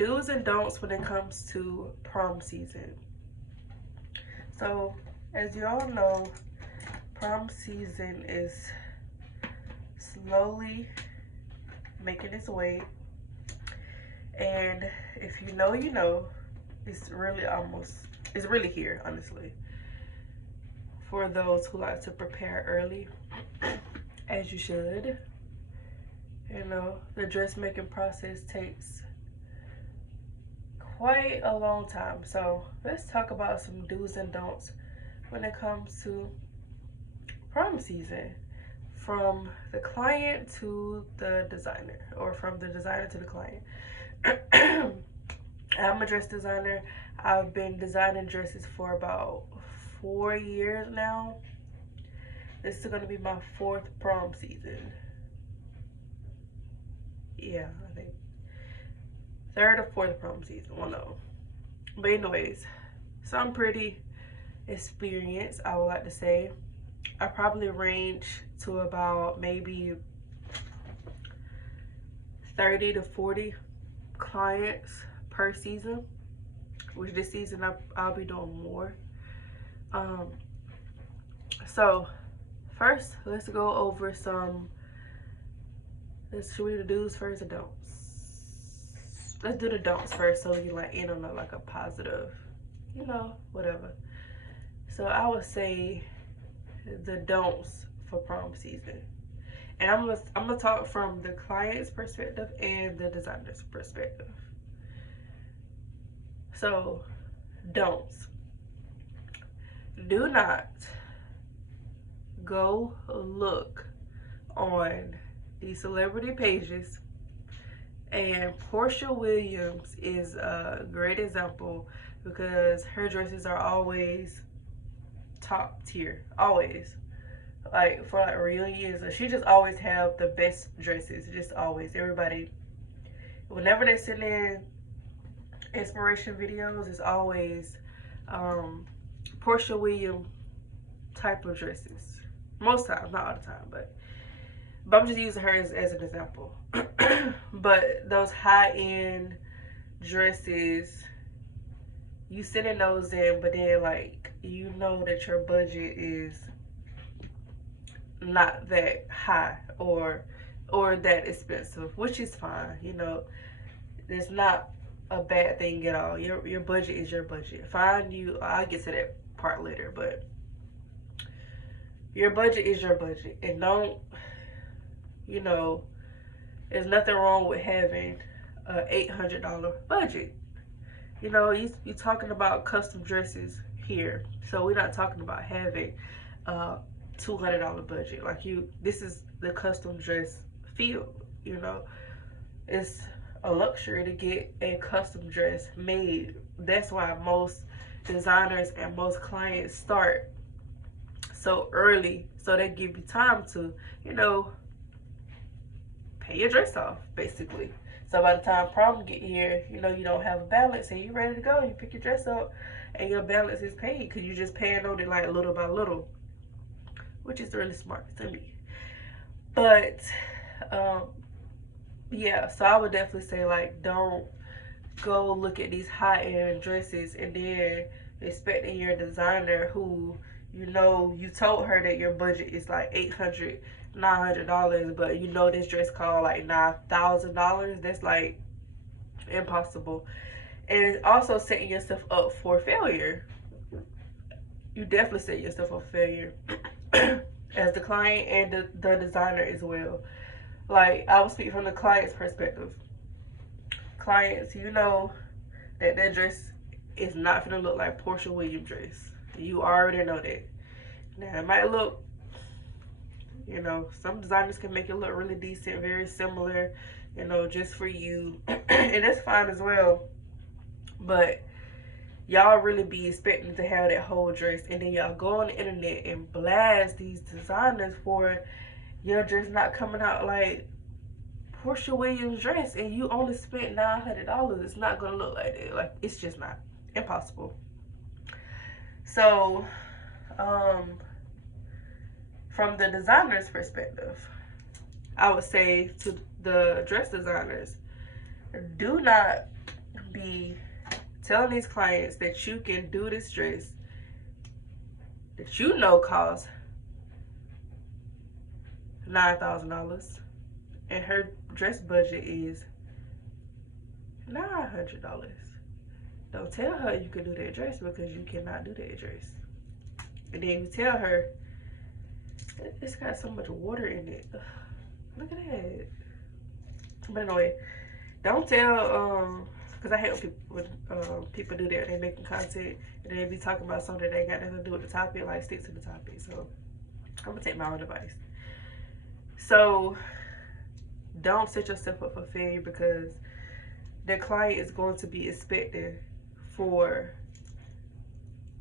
do's and don'ts when it comes to prom season. So, as you all know, prom season is slowly making its way. And if you know, you know, it's really here, honestly. For those who like to prepare early, as you should. You know, the dressmaking process takes quite a long time. So let's talk about some do's and don'ts when it comes to prom season, from the client to the designer, or from the designer to the client. I'm a dress designer. I've been designing dresses for about 4 years now. This is going to be my fourth prom season. Yeah, I think third or fourth prom season, one of them. But anyways, so I'm pretty experienced, I would like to say. I probably range to about maybe 30 to 40 clients per season, which this season I'll be doing more. So first, let's go over some. Should we do the do's first or don'ts? Let's do the don'ts first, so you like in on like a positive, you know, whatever. So I would say the don'ts for prom season, and I'm gonna talk from the client's perspective and the designer's perspective. So, don'ts. Do not go look on these celebrity pages, and Portia Williams is a great example because her dresses are always top tier, always, like for like reunions. She just always have the best dresses, just always. Everybody, whenever they send in inspiration videos, it's always Portia Williams type of dresses. Most times, not all the time, but I'm just using her as an example. But those high-end dresses, you sending those in, but then like you know that your budget is not that high or that expensive, which is fine. You know, it's not a bad thing at all. Your budget is your budget. Fine, I'll get to that part later, but your budget is your budget, and don't, you know, there's nothing wrong with having a $800 budget. You know, you're talking about custom dresses here, so we're not talking about having a $200 budget. Like this is the custom dress field. You know, it's a luxury to get a custom dress made. That's why most designers and most clients start so early, so they give you time to, you know, pay your dress off, basically. So by the time prom get here, you know, you don't have a balance and you're ready to go. You pick your dress up and your balance is paid because you just paying on it like little by little, which is really smart to me. But yeah, so I would definitely say, like, don't go look at these high-end dresses and then expecting your designer, who, you know, you told her that your budget is like $800, $900, but you know this dress cost like $9,000. That's like impossible. And also setting yourself up for failure. You definitely set yourself up for failure as the client and the designer as well. Like, I will speak from the client's perspective. Clients, you know that dress is not gonna look like Portia Williams dress. You already know that. Now, it might look, you know, some designers can make it look really decent, very similar, you know, just for you. And that's fine as well. But y'all really be expecting to have that whole dress, and then y'all go on the internet and blast these designers for your dress not coming out like Portia Williams dress, and you only spent $900. It's not gonna look like that. Like, it's just not. Impossible. So, from the designer's perspective, I would say to the dress designers, do not be telling these clients that you can do this dress that you know costs $9,000 and her dress budget is $900. Don't tell her you can do that dress because you cannot do that dress. And then you tell her it's got so much water in it. Ugh, look at that. But anyway, don't tell because I hate when people do that. They making content and they be talking about something that ain't got nothing to do with the topic. Like, stick to the topic. So I'm gonna take my own advice. So don't set yourself up for failure because the client is going to be expecting for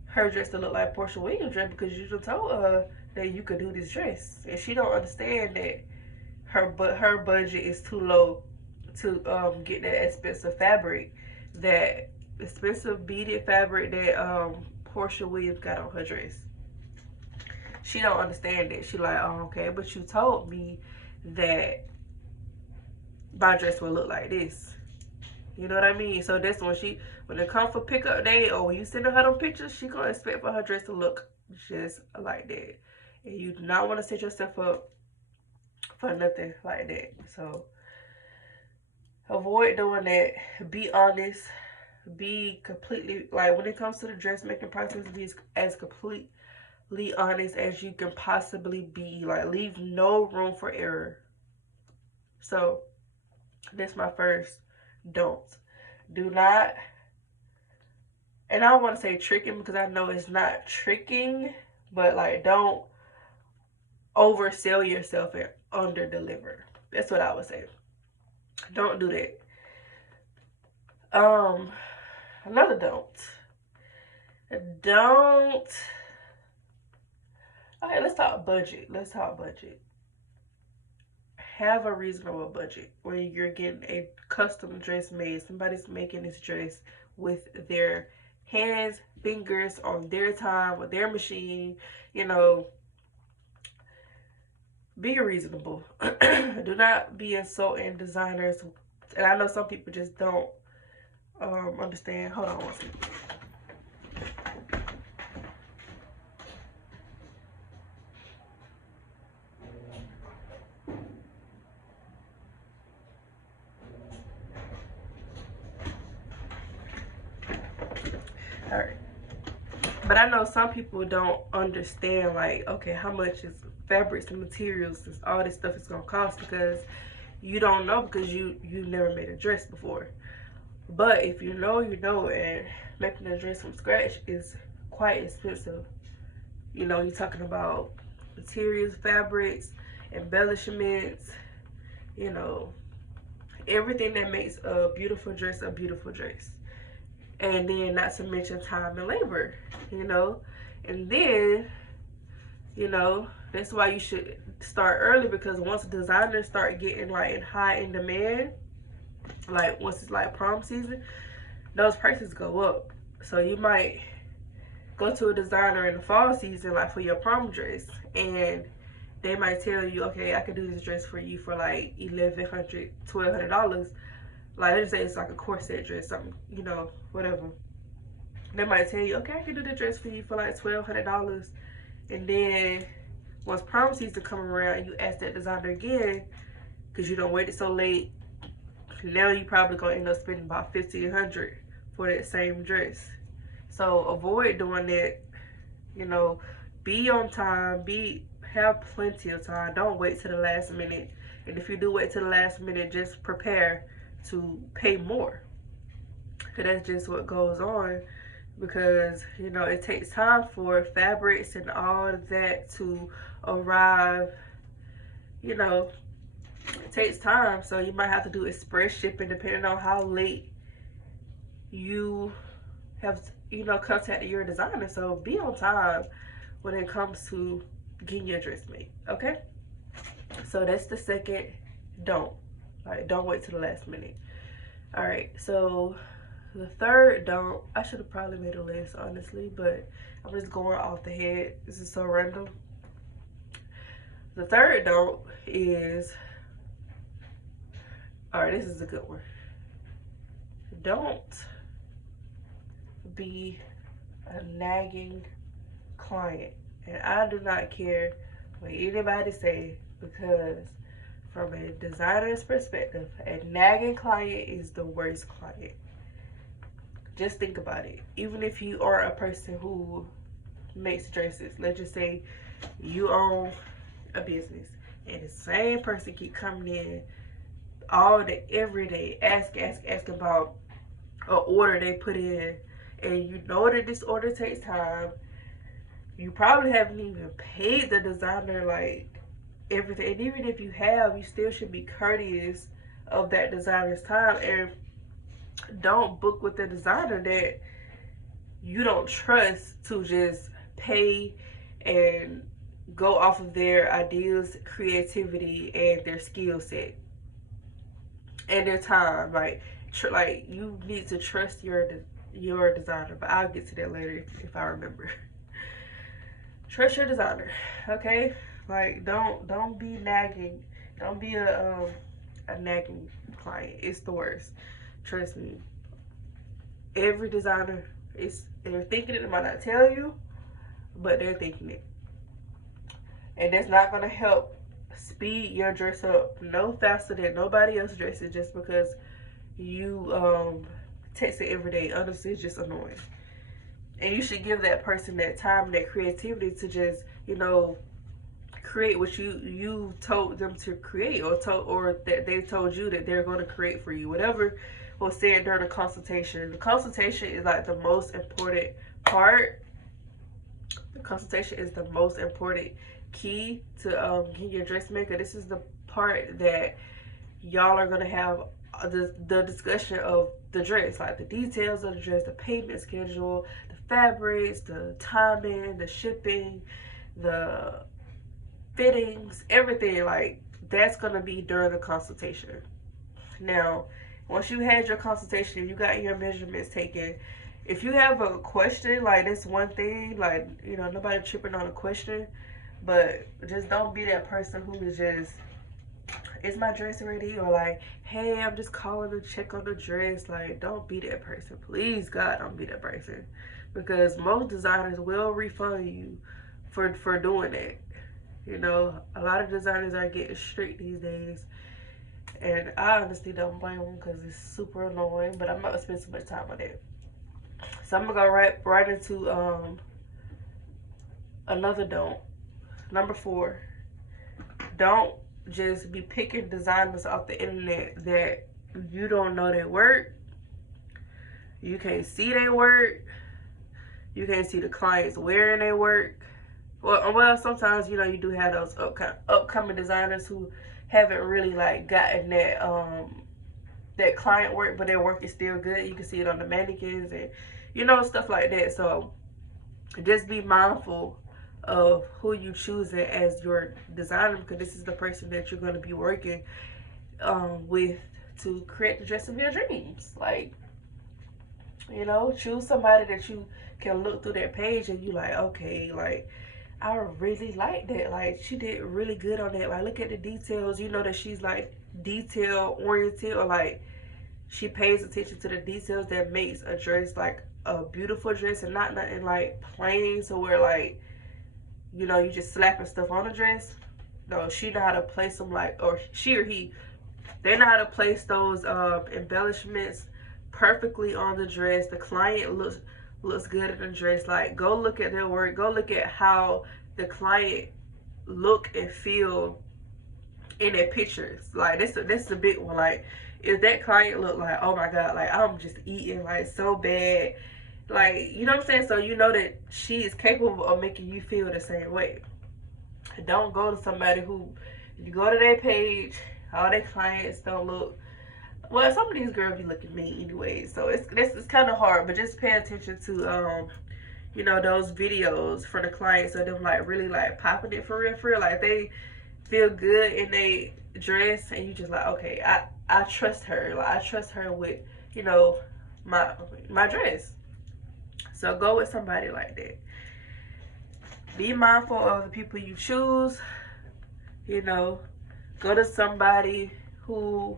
her dress to look like Portia Williams' dress because you just told her that you could do this dress, and she don't understand that her budget is too low to get that expensive fabric, that expensive beaded fabric that Portia Williams got on her dress. She don't understand that. She like, oh, okay, but you told me that my dress will look like this. You know what I mean? So that's when it comes for pickup day or when you send her them pictures, she gonna expect for her dress to look just like that. And you do not want to set yourself up for nothing like that. So avoid doing that. Be honest. Be completely, like, when it comes to the dressmaking process, be as completely honest as you can possibly be. Like, leave no room for error. So that's my first don't. Do not, and I don't want to say tricking because I know it's not tricking, but like, don't oversell yourself and under deliver. That's what I would say. Don't do that. Another don't. Okay, let's talk budget. Have a reasonable budget where you're getting a custom dress made. Somebody's making this dress with their hands, fingers, on their time, with their machine. You know, be reasonable. Do not be insulting designers. And I know some people just don't understand. Hold on one second. All right. But I know some people don't understand, like, okay, how much is fabrics and materials and all this stuff is gonna cost, because you don't know, because you never made a dress before. But if you know, you know, and making a dress from scratch is quite expensive. You know, you're talking about materials, fabrics, embellishments, you know, everything that makes a beautiful dress a beautiful dress. And then not to mention time and labor, you know. And then, you know, that's why you should start early, because once designers start getting like high in demand, like once it's like prom season, those prices go up. So you might go to a designer in the fall season, like for your prom dress, and they might tell you, okay, I can do this dress for you for like $1,100, $1,200. Like, let's say it's like a corset dress, something, you know, whatever. They might tell you, okay, I can do the dress for you for like $1,200. And then once prom season come around and you ask that designer again, because you don't wait it so late, now you probably gonna end up spending about $1,500 for that same dress. So avoid doing that. You know, be on time, have plenty of time. Don't wait to the last minute. And if you do wait to the last minute, just prepare to pay more, because that's just what goes on. Because, you know, it takes time for fabrics and all of that to arrive. You know, it takes time. So you might have to do express shipping depending on how late you have, you know, contacted your designer. So be on time when it comes to getting your dress made. Okay, so that's the second don't. Like, don't wait till the last minute. All right, so the third don't, I should have probably made a list, honestly, but I'm just going off the head. This is so random. The third don't is, all right, this is a good one. don't be a nagging client. And I do not care what anybody say, because from a designer's perspective, a nagging client is the worst client. Just think about it. Even if you are a person who makes dresses, let's just say you own a business, and the same person keep coming in all day, every day, ask about an order they put in, and you know that this order takes time. You probably haven't even paid the designer like everything, and even if you have, you still should be courteous of that designer's time, and don't book with the designer that you don't trust to just pay and go off of their ideas, creativity, and their skill set and their time. Like you need to trust your designer. But I'll get to that later if I remember. Trust your designer, okay? Like don't be nagging. Don't be a nagging client. It's the worst. Trust me. Every designer they're thinking it. They might not tell you, but they're thinking it, and that's not gonna help speed your dress up no faster than nobody else dresses just because you text it every day. Honestly, it's just annoying. And you should give that person that time and that creativity to just, create what you told them to create, or that they told you that they're going to create for you. Whatever was said during the consultation. The consultation is like the most important part. The consultation is the most important key to getting your dressmaker. This is the part that y'all are gonna have the discussion of the dress, like the details of the dress, the payment schedule, the fabrics, the timing, the shipping, the fittings, everything. Like that's gonna be during the consultation. Now, once you had your consultation, you got your measurements taken. If you have a question, like that's one thing, like nobody tripping on a question, but just don't be that person who is just, is my dress ready? Or like, hey, I'm just calling to check on the dress. Like, don't be that person. Please, God, don't be that person. Because most designers will refund you for doing that. A lot of designers are getting strict these days. And I honestly don't blame them because it's super annoying. But I'm not going to spend so much time on it. So I'm going to go right into another don't. Number 4. Don't just be picking designers off the internet that you don't know their work. You can't see their work. You can't see the clients wearing their work. Well, sometimes you do have those upcoming designers who haven't really like gotten that client work, but their work is still good. You can see it on the mannequins and stuff like that. So just be mindful of who you choosing as your designer, because this is the person that you're going to be working with to create the dress of your dreams. Like, choose somebody that you can look through their page and you like, okay, like I really like that. Like she did really good on that. Like look at the details. You know that she's like detail oriented, or like she pays attention to the details that makes a dress like a beautiful dress, and not nothing like plain, so where like you just slapping stuff on a dress. No, she know how to place them, like, or she or he, they know how to place those embellishments perfectly on the dress. The client looks good in the dress. Like, go look at their work. Go look at how the client look and feel in their pictures. Like, this is a big one. Like, if that client look like, oh my God, like I'm just eating like so bad, like, you know what I'm saying? So you know that she is capable of making you feel the same way. Don't go to somebody who, if you go to their page, all their clients don't look, well, some of these girls be looking mean anyway, so it's kind of hard. But just pay attention to those videos for the clients, so them like really like popping it for real, like they feel good in they dress, and you just like, okay, I trust her. Like I trust her with my dress. So go with somebody like that. Be mindful of the people you choose. Go to somebody who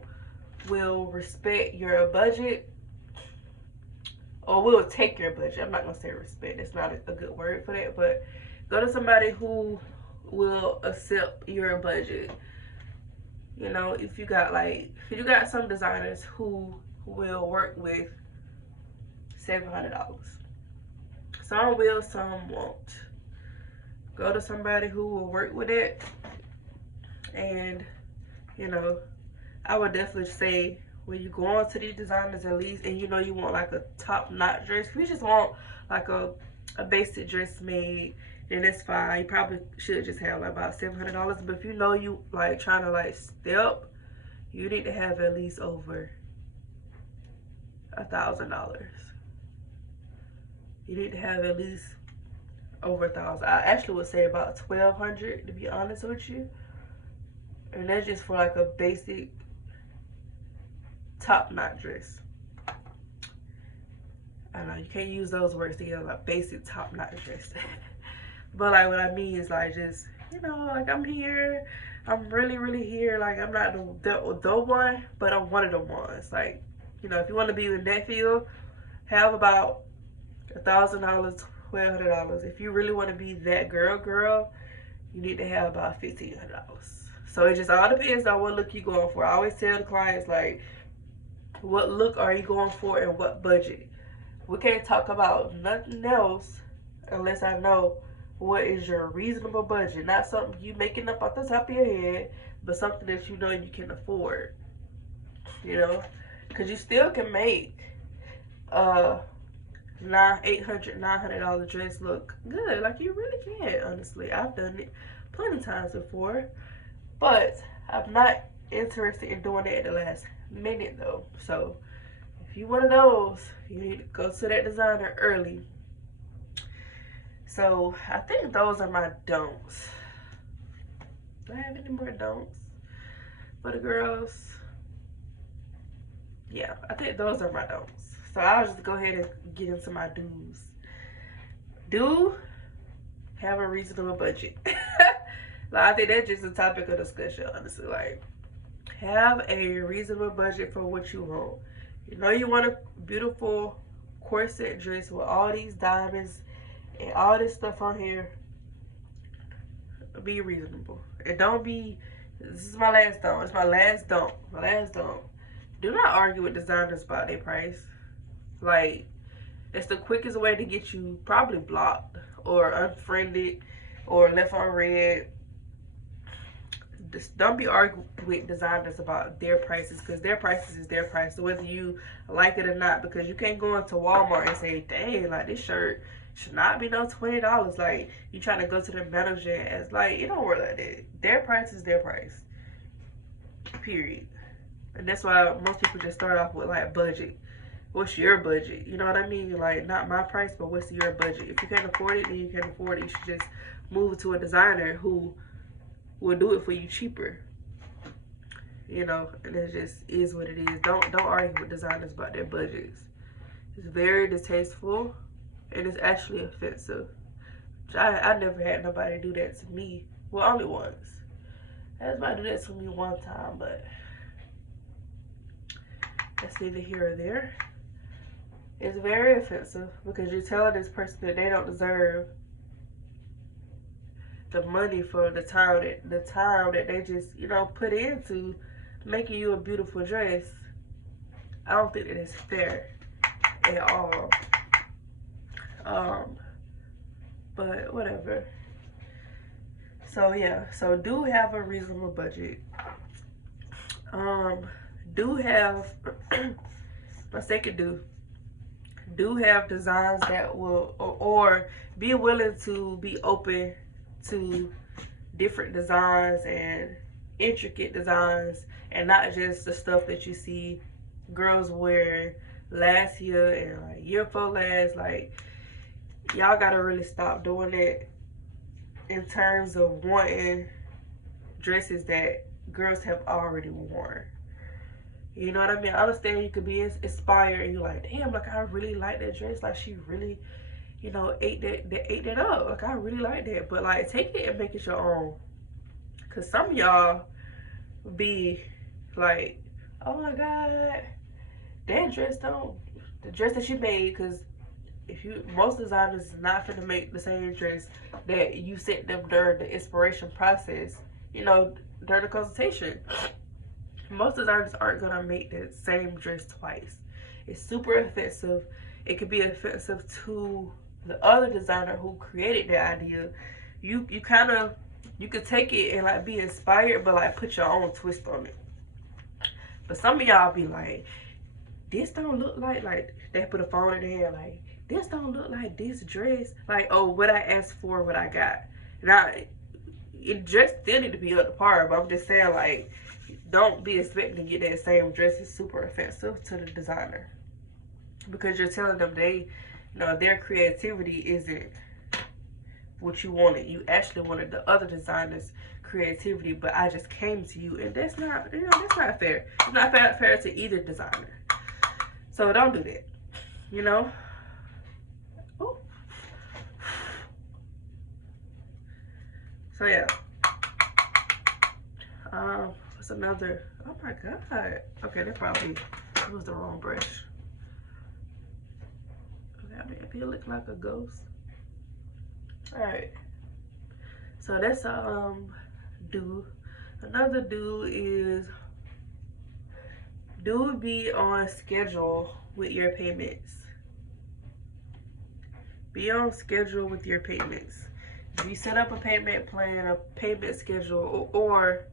will respect your budget. or will take your budget. I'm not gonna say respect. It's not a good word for that, but go to somebody who will accept your budget. You know, if you got some designers who will work with $700. Some will, some won't. Go to somebody who will work with it, and you know, I would definitely say when you go on to these designers at least, and you know you want like a top notch dress. If you just want like a basic dress made, then that's fine. You probably should just have like about $700. But if you know you like trying to like step, you need to have at least over $1,000. You need to have at least over 1,000. I actually would say about 1,200 to be honest with you, and that's just for like a basic top knot dress. I know you can't use those words together, like basic top knot dress. But like what I mean is like just, you know, like I'm here, I'm really here. Like I'm not the one, but I'm one of the ones. Like, you know, if you want to be in that field, have about $1,000, $1,200. If you really want to be that girl, you need to have about $1,500. So it just all depends on what look you going for. I always tell the clients like, what look are you going for and what budget? We can't talk about nothing else unless I know what is your reasonable budget. Not something you making up off the top of your head, but something that you know you can afford. You know, because you still can make $800, $900 dress look good. Like you really can. Honestly, I've done it plenty of times before, but I'm not interested in doing it at the last minute though. So if you one of those, you need to go to that designer early. So I think those are my don'ts. Do I have any more don'ts for the girls? Yeah, I think those are my don'ts. So I'll just go ahead and get into my do's. Do have a reasonable budget. Like, I think that's just a topic of discussion, honestly. Like, have a reasonable budget for what you want. You know you want a beautiful corset dress with all these diamonds and all this stuff on here. Be reasonable. And don't be, this is my last don't. It's my last don't. My last don't. Do not argue with designers about their price. Like, it's the quickest way to get you probably blocked or unfriended or left on red. Just don't be arguing with designers about their prices, because their prices is their price, whether you like it or not. Because you can't go into Walmart and say, dang, like this shirt should not be no $20. Like, you trying to go to the manager and it's like, it don't work like that. Their price is their price, period. And that's why most people just start off with like budget. What's your budget? You know what I mean? Like, not my price, but what's your budget? If you can't afford it, then you can't afford it. You should just move to a designer who will do it for you cheaper. You know, and it just is what it is. Don't argue with designers about their budgets. It's very distasteful, and it's actually offensive. I never had nobody do that to me. Well, only once. I had somebody do that to me one time, but that's neither here or there. It's very offensive because you're telling this person that they don't deserve the money for the time that they just, you know, put into making you a beautiful dress. I don't think that it's fair at all. But whatever. So yeah, so do have a reasonable budget. Do have my second do have designs that will, or be willing to be open to different designs and intricate designs, and not just the stuff that you see girls wearing last year and like year before last. Like, y'all gotta really stop doing it in terms of wanting dresses that girls have already worn. You know what I mean? I understand you could be inspired and you're like, damn, like I really like that dress. Like she really, you know, ate that up. Like I really like that. But like, take it and make it your own. Cause some of y'all be like, oh my God, that dress don't the dress that you made, because if you, most designers is not gonna make the same dress that you sent them during the inspiration process, you know, during the consultation. Most designers aren't gonna make the same dress twice. It's super offensive. It could be offensive to the other designer who created the idea. You kind of, you could take it and like be inspired, but like put your own twist on it. But some of y'all be like, this don't look like they put a phone in their hand, like this don't look like this dress. Like, oh, what I asked for, what I got. Now, it just still need to be up to par, but I'm just saying, like, don't be expecting to get that same dress. It's super offensive to the designer because you're telling them they, you know, their creativity isn't what you wanted. You actually wanted the other designer's creativity, but I just came to you, and that's not, you know, that's not fair. It's not fair to either designer. So don't do that, you know. Ooh. So yeah. What's another? Oh my god. Okay, that probably was the wrong brush. Okay, I mean, if you look like a ghost. All right. So that's a do. Another do is be on schedule with your payments. Be on schedule with your payments. If you set up a payment plan, a payment schedule, or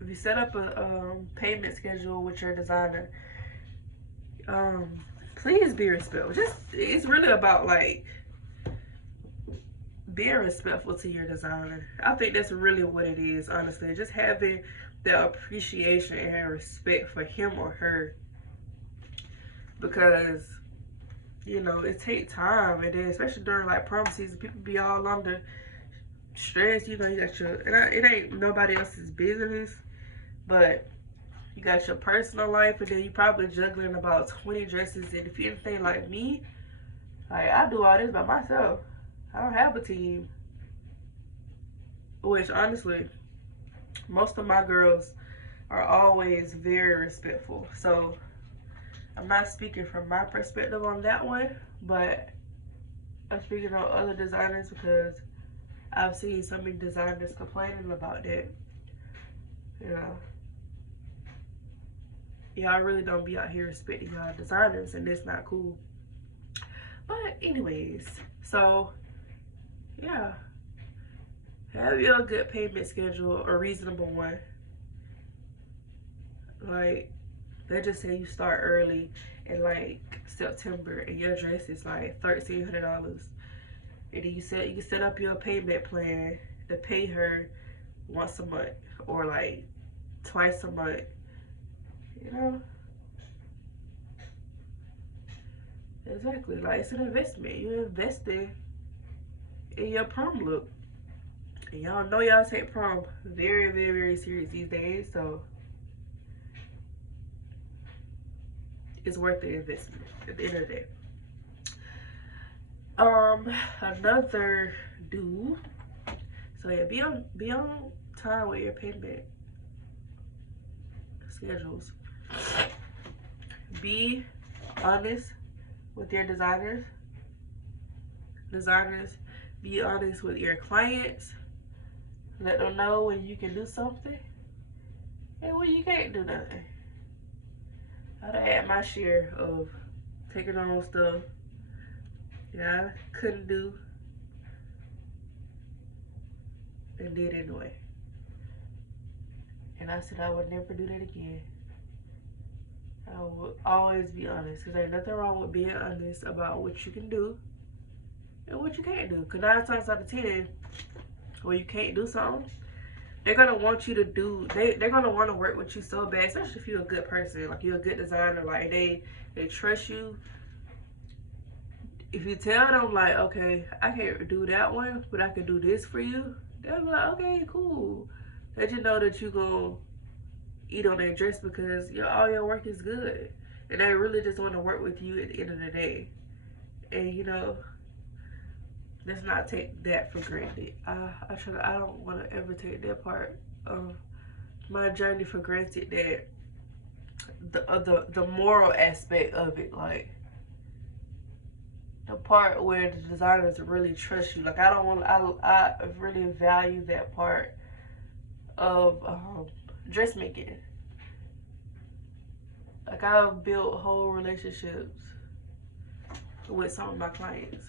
if you set up a payment schedule with your designer, please be respectful. Just, it's really about like being respectful to your designer. I think that's really what it is, honestly. Just having the appreciation and respect for him or her, because you know it takes time, and then especially during like prom season, people be all under stress. You know, you got your, and it ain't nobody else's business, but you got your personal life, and then you probably juggling about 20 dresses. And if you're anything like me, like I do all this by myself. I don't have a team. Which honestly, most of my girls are always very respectful. So I'm not speaking from my perspective on that one, but I'm speaking on other designers because I've seen so many designers complaining about that. You know, y'all really don't be out here respecting y'all designers, and it's not cool. But anyways, so yeah, have your good payment schedule, a reasonable one. Like, they just say you start early in like September, and your dress is like $1,300, and then you can set up your payment plan to pay her once a month or like twice a month. You know, exactly. Like, it's an investment. You're investing in your prom look. And y'all know y'all take prom very, very, very serious these days, so it's worth the investment at the end of the day. Another do. So yeah, be on time with your payment schedules. Be honest with your designers. Designers, be honest with your clients. Let them know when you can do something and when you can't do nothing. I'd have had my share of taking on stuff that I couldn't do and did anyway. And I said I would never do that again. I would always be honest, because ain't nothing wrong with being honest about what you can do and what you can't do. Because 9 times out of 10, when you can't do something, they're gonna want you to do. They're gonna want to work with you so bad, especially if you're a good person, like you're a good designer, like they trust you. If you tell them like, okay, I can't do that one, but I can do this for you, they'll be like, okay, cool. They just know that you gonna eat on their dress because all your work is good, and they really just want to work with you at the end of the day. And you know, let's not take that for granted. I don't want to ever take that part of my journey for granted, that the moral aspect of it, like the part where the designers really trust you. Like I don't want I really value that part of dressmaking. Like I've built whole relationships with some of my clients.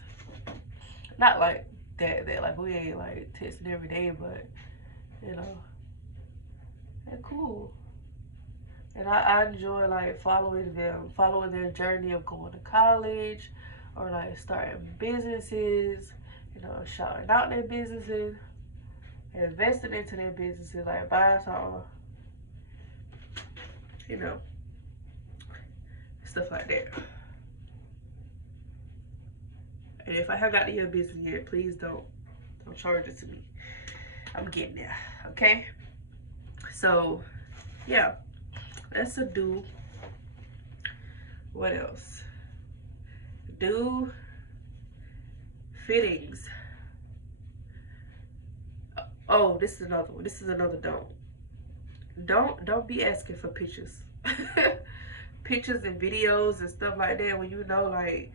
Not like that like we ain't like texting every day, but you know, they're cool. And I enjoy like following them, following their journey of going to college or like starting businesses, you know, shouting out their businesses, investing into their businesses, like buying some, you know, stuff like that. And if I have got to your business yet, please don't charge it to me. I'm getting there, okay? So, yeah, that's a do. What else? Do fittings. Oh, this is another one. This is another don't. Don't be asking for pictures. Pictures and videos and stuff like that when you know like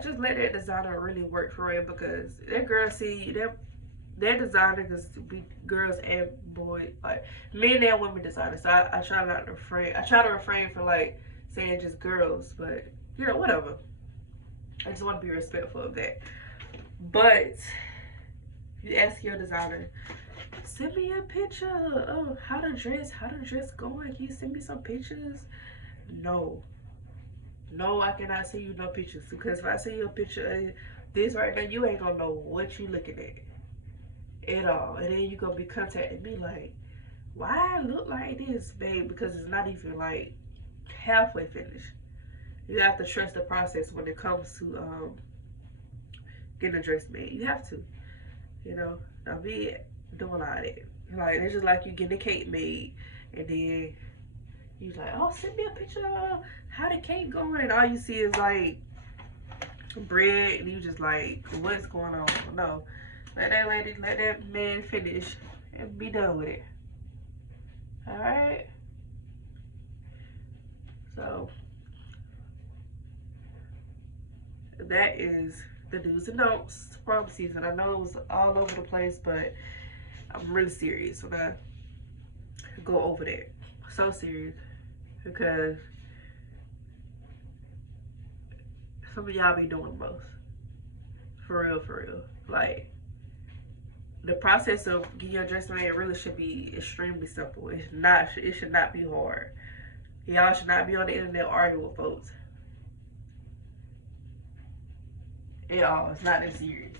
just let that designer really work for it, because that girl see that designer can be girls and boys, like men and women designers. So I try not to refrain. I try to refrain from like saying just girls, but you know, whatever. I just want to be respectful of that. But you ask your designer, send me a picture of how the dress going. Can you send me some pictures? No. No, I cannot send you no pictures, because if I send you a picture of this right now, you ain't gonna know what you looking at all. And then you gonna be contacting me like, why I look like this, babe? Because it's not even like halfway finished. You have to trust the process when it comes to getting a dress made. You have to, you know. Don't be doing all that. Like it's just like you getting a cake made, and then you like, oh, send me a picture of how the cake going, and all you see is like bread, and you just like, what's going on? No, let that man finish and be done with it. All right. So that is the do's and don'ts prom season. I know it was all over the place, but I'm really serious when I go over that. So serious, because some of y'all be doing the most. For real, for real. Like, the process of getting your dress made really should be extremely simple. It should not be hard. Y'all should not be on the internet arguing with folks. At all. It's not that serious.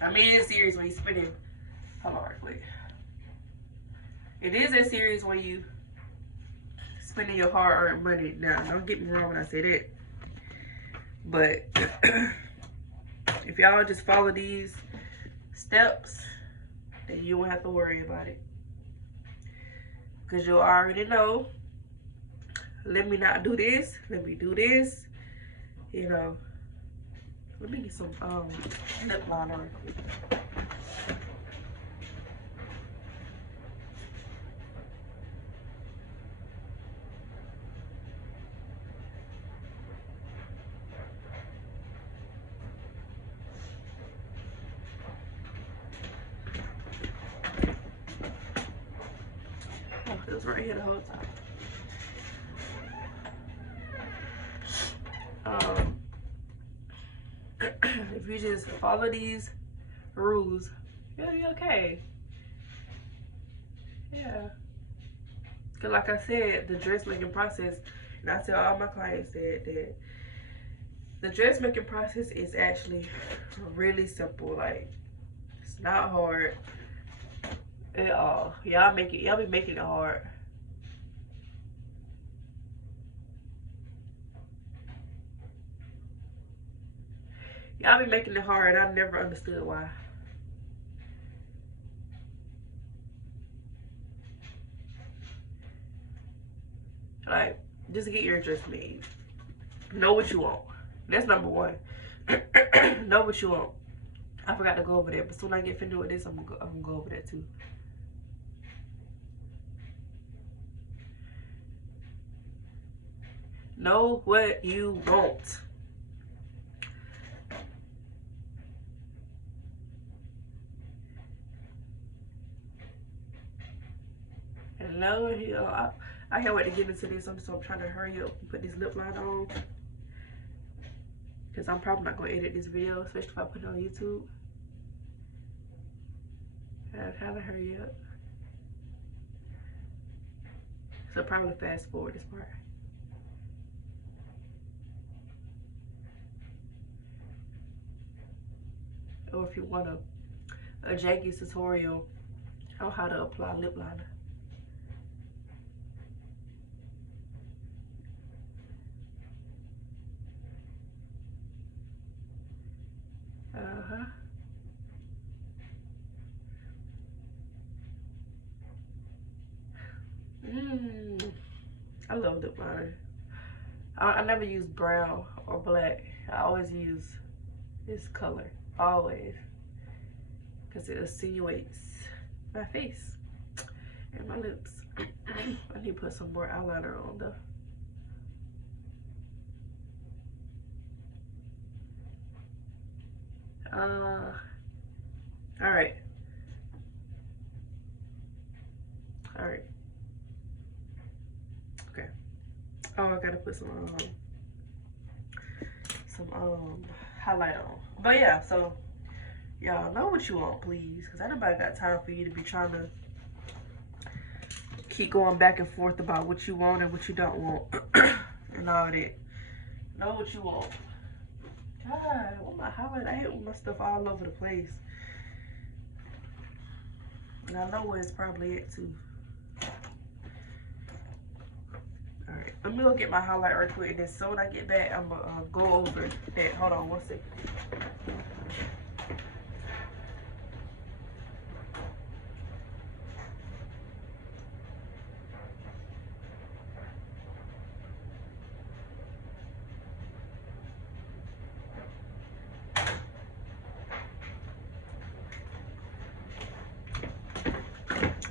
I mean, it's serious when you spending. Hold on, real quick. It is as serious when you spending your hard-earned money. Now, don't get me wrong when I say that, but if y'all just follow these steps, then you won't have to worry about it, because you'll already know. Let me not do this. Let me do this. You know. Let me get some lip liner real quick. Oh, it was right here the whole time. If you just follow these rules, you'll be okay. Yeah. Because like I said, the dressmaking process, and I tell all my clients that the dressmaking process is actually really simple. Like, it's not hard at all. Y'all be making it hard. Y'all be making it hard, and I never understood why. Like, just get your dress made. Know what you want. That's number one. Know what you want. I forgot to go over that, but soon I get finished with this, I'm gonna go over that too. Know what you want. And know, I can't wait to get into this. So I'm trying to hurry up and put this lip line on. Because I'm probably not going to edit this video, especially if I put it on YouTube. I kind of hurry up. So probably fast forward this part. Or if you want a janky tutorial on how to apply lip liner. Uh-huh. I love lip liner. I never use brown or black. I always use this color. Always. Because it insinuates my face and my lips. I need to put some more eyeliner on though. Alright. Alright. Okay. Oh, I gotta put some highlight on. But yeah, so y'all know what you want, please, because ain't nobody got time for you to be trying to keep going back and forth about what you want and what you don't want and all that. Know what you want. God, what my highlight? I hate when my stuff all over the place. And I know where it's probably at too. Alright, let me go get my highlight right quick, and then soon I get back, I'm gonna go over that. Hold on one second.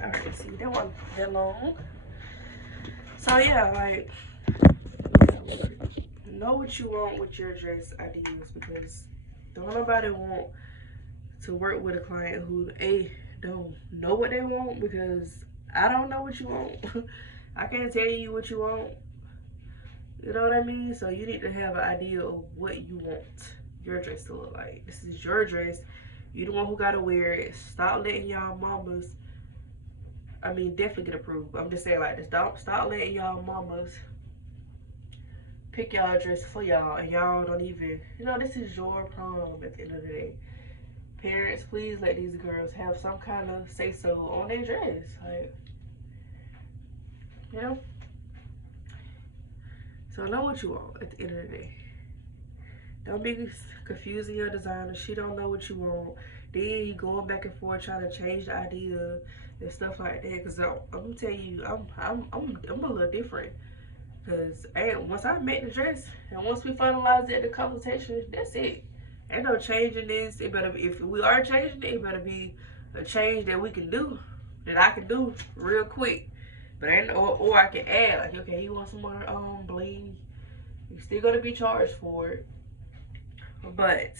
Alright, see, that wasn't that long. So yeah, like, know what you want with your dress ideas, because don't nobody want to work with a client who don't know what they want, because I don't know what you want. I can't tell you what you want. You know what I mean? So you need to have an idea of what you want your dress to look like. This is your dress. You the one who gotta wear it. Stop letting y'all mamas, I mean, definitely get approved. I'm just saying like this. Don't stop letting y'all mamas pick y'all dress for y'all, and y'all don't even, you know, this is your prom at the end of the day. Parents, please let these girls have some kind of say so on their dress. Like, you know? So know what you want at the end of the day. Don't be confusing your designer. She don't know what you want. Then you going back and forth trying to change the idea and stuff like that. Cause I'm gonna tell you, I'm a little different. Cause once I make the dress and once we finalize it at the consultation, that's it. Ain't no changing this. It better be, if we are changing it, it better be a change that we can do, that I can do real quick. But ain't or I can add, like, okay, you want some more bling, you're still gonna be charged for it. But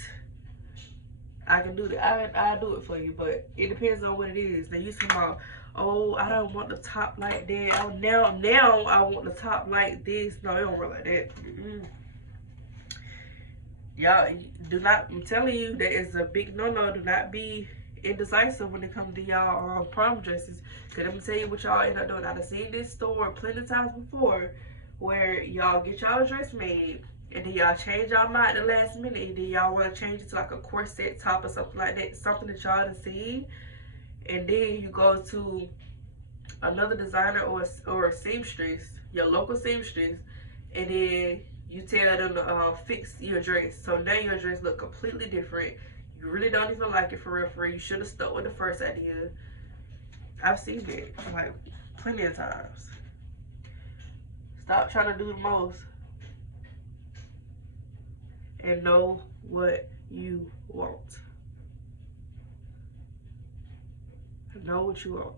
I can do that. I'll do it for you, but it depends on what it is. Now you talking about, oh, I don't want the top like that. Oh, now I want the top like this. No, it don't work like that. Y'all do not. I'm telling you, that is a big no-no. Do not be indecisive when it comes to y'all prom dresses. Cause I'm gonna tell you what y'all end up doing. I've seen this store plenty of times before, where y'all get y'all dress made, and then y'all change y'all mind at the last minute, and then y'all want to change it to like a corset top or something like that, something that y'all done seen, and then you go to another designer or a seamstress, your local seamstress, and then you tell them to fix your dress. So now your dress look completely different. You really don't even like it for real, for real. You should have stuck with the first idea. I've seen it like plenty of times. Stop trying to do the most and know what you want. Know what you want.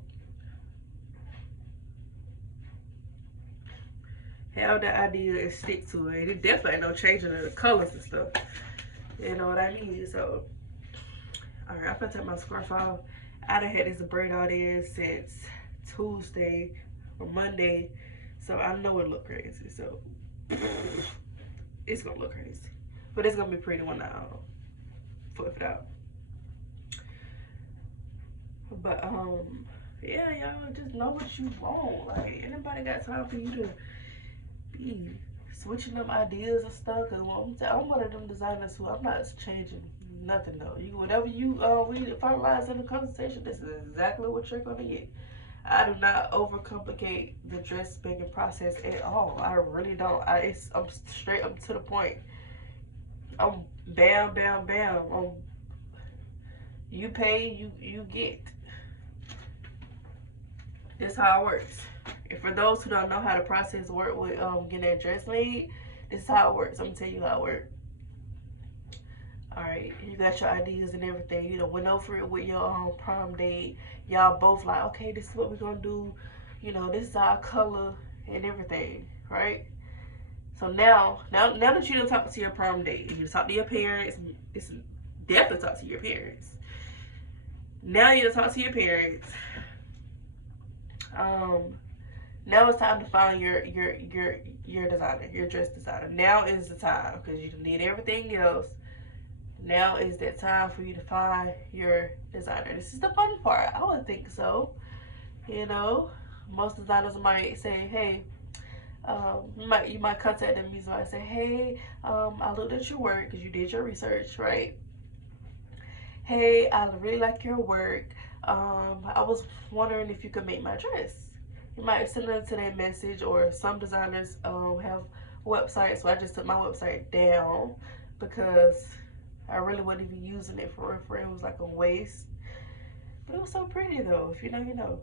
have that idea and stick to it. It definitely ain't no changing of the colors and stuff. You know what I mean? So, alright, I'm gonna take my scarf off. I done had this braid out in since Tuesday or Monday, so I know it look crazy. So, it's gonna look crazy, but it's gonna be pretty when I flip it out. But yeah, y'all just know what you want. Like, anybody got time for you to be switching up ideas and stuff? Cause I'm one of them designers who I'm not changing nothing though. You whatever you we finalize in the consultation, this is exactly what you're gonna get. I do not overcomplicate the dressmaking process at all. I really don't. I'm straight up to the point. I'm bam, bam, bam. You pay, you get. This how it works. And for those who don't know how the process work with getting that dress made, this is how it works. I'm gonna tell you how it works. Alright, you got your ideas and everything. You know, went over it with your prom date. Y'all both like, okay, this is what we're gonna do. You know, this is our color and everything, right? So now that you done talk to your prom date, you talk to your parents, it's definitely talk to your parents. Now you done talk to your parents. Now it's time to find your designer, your dress designer. Now is the time, because you need everything else. Now is that time for you to find your designer. This is the fun part. I would think so. You know, most designers might say, hey, you might contact them. You might say, hey, I looked at your work because you did your research, right? Hey, I really like your work. I was wondering if you could make my dress. You might send it to their message, or some designers have websites. So I just took my website down because I really wasn't even using it for it was like a waste. But it was so pretty though. If you know, you know.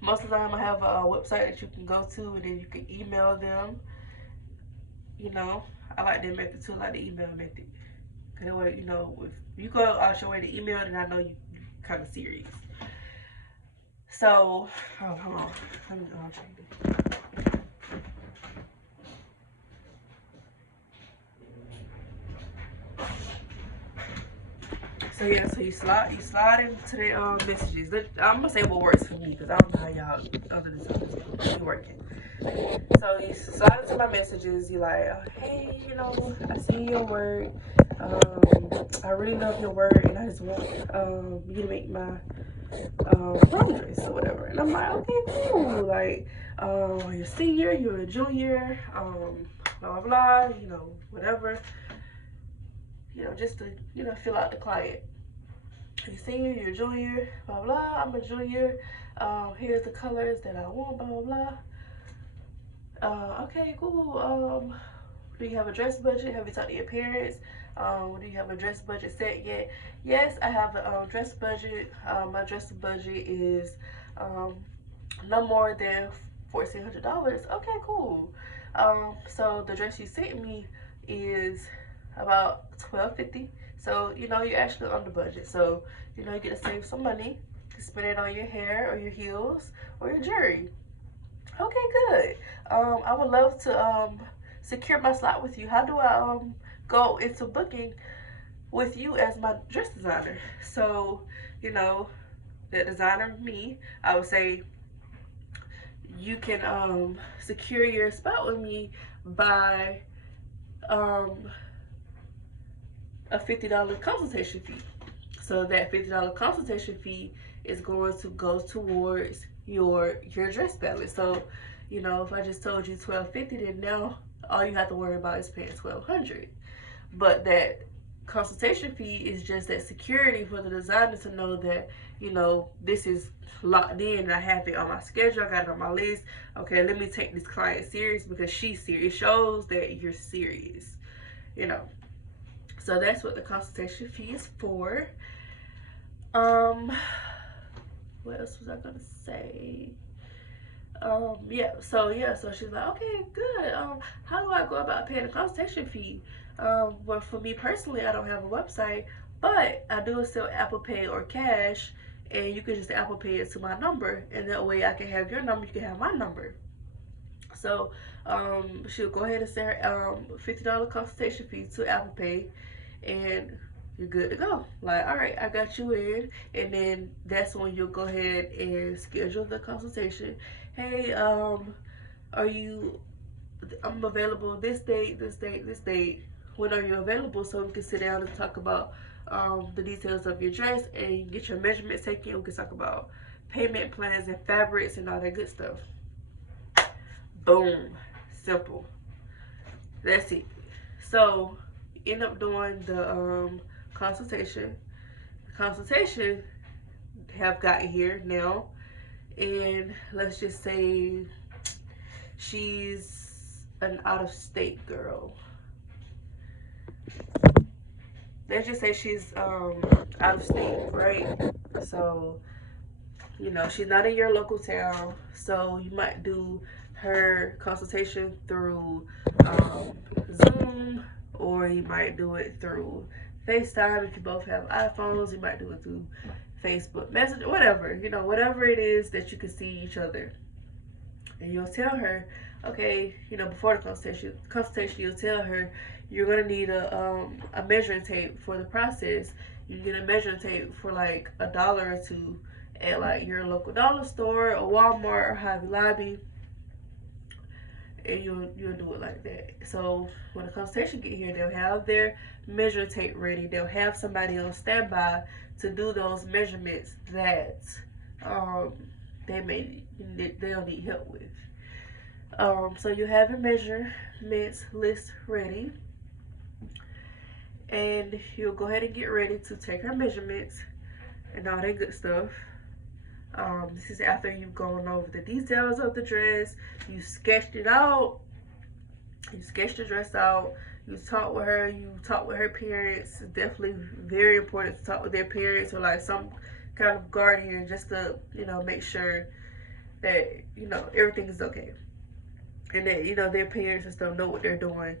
Most of the time I have a website that you can go to, and then you can email them. You know, I like that method too. I like the email method. Cause that way, you know, if you go out your way to email, then I know you kind of serious. So, hold on. Let me change this. So yeah, so you slide into the messages. I'm gonna say what works for me, because I don't know how y'all other designers be working. So you slide into my messages. You like, hey, you know, I see your work. I really love your work, and I just want you to make my prom dress or whatever. And I'm like, okay, cool. Like, you're a senior, you're a junior, blah blah blah. You know, whatever. You know, just to, you know, fill out the client. You're a senior, you're a junior, blah blah. I'm a junior. Here's the colors that I want, blah blah blah. Okay, cool. Do you have a dress budget? Have you talked to your parents? Do you have a dress budget set yet? Yes, I have a dress budget. My dress budget is no more than $1,400. Okay, cool. So the dress you sent me is about $1,250. So, you know, you're actually under budget. So, you know, you get to save some money. You can spend it on your hair or your heels or your jewelry. Okay, good. I would love to secure my slot with you. How do I go into booking with you as my dress designer? So, you know, the designer, me, I would say you can secure your spot with me by a $50 consultation fee. So that $50 consultation fee is going to go towards your dress palette. So, you know, if I just told you $1,250, then now all you have to worry about is paying $1,200. But that consultation fee is just that security for the designer to know that, you know, this is locked in. I have it on my schedule. I got it on my list. Okay, let me take this client serious because she's serious. It shows that you're serious, you know. So that's what the consultation fee is for. What else was I gonna say? So she's like, okay, good. How do I go about paying a consultation fee? Well, for me personally, I don't have a website, but I do accept Apple Pay or cash, and you can just Apple Pay it to my number, and that way I can have your number, you can have my number. So she'll go ahead and send her $50 consultation fee to Apple Pay, and you're good to go. Like, all right, I got you in, and then that's when you'll go ahead and schedule the consultation. Hey, are you? I'm available this date, this date, this date. When are you available? So we can sit down and talk about the details of your dress and get your measurements taken. We can talk about payment plans and fabrics and all that good stuff. Boom. Simple. That's it. So end up doing the consultation. The consultation have gotten here now, and let's just say she's an out-of-state girl. Let's just say she's out of state, right? So she's not in your local town, so you might do her consultation through Zoom, or you might do it through FaceTime. If you both have iPhones, you might do it through Facebook Messenger, whatever, whatever it is that you can see each other. And you'll tell her, okay, before the consultation, you'll tell her you're gonna need a measuring tape for the process. You can get a measuring tape for like $1 or $2 at like your local dollar store or Walmart or Hobby Lobby, and you'll do it like that. So when the consultation get here, they'll have their measuring tape ready. They'll have somebody on standby to do those measurements that they'll need help with. So you have your measurements list ready, and you'll go ahead and get ready to take her measurements and all that good stuff. This is after you've gone over the details of the dress. You sketched it out. You sketched the dress out. You talked with her. You talked with her parents. It's definitely very important to talk with their parents or like some kind of guardian, just to make sure that everything is okay, and that their parents and stuff know what they're doing.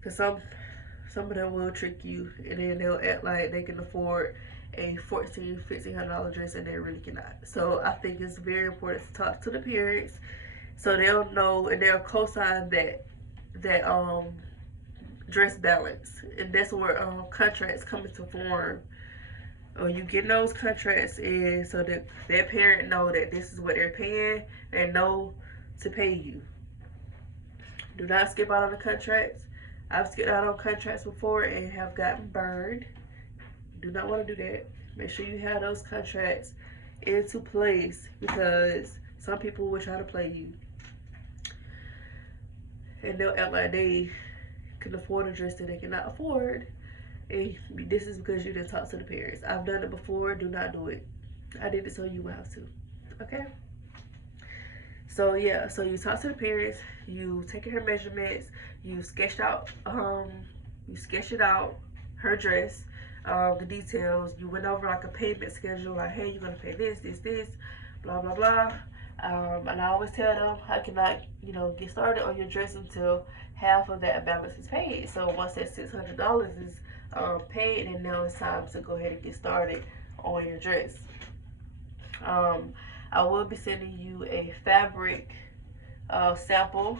Because some of them will trick you, and then they'll act like they can afford a $1,400-$1,500 dress, and they really cannot. So I think it's very important to talk to the parents, so they'll know and they'll co-sign that dress balance, and that's where contracts come into form. Or you get those contracts in, so that their parent know that this is what they're paying and know to pay you. Do not skip out on the contracts. I've skipped out on contracts before and have gotten burned. Do not want to do that. Make sure you have those contracts into place, because some people will try to play you, and they'll act like they can afford a dress that they cannot afford. And this is because you didn't talk to the parents. I've done it before. Do not do it. I did it so you will have to. Okay? So yeah, so you talk to the parents, you take her measurements, you sketched out her dress, the details. You went over like a payment schedule, like, hey, you're gonna pay this, blah blah blah. And I always tell them, I cannot, get started on your dress until half of that balance is paid. So once that $600 is paid, and now it's time to go ahead and get started on your dress. I will be sending you a fabric sample,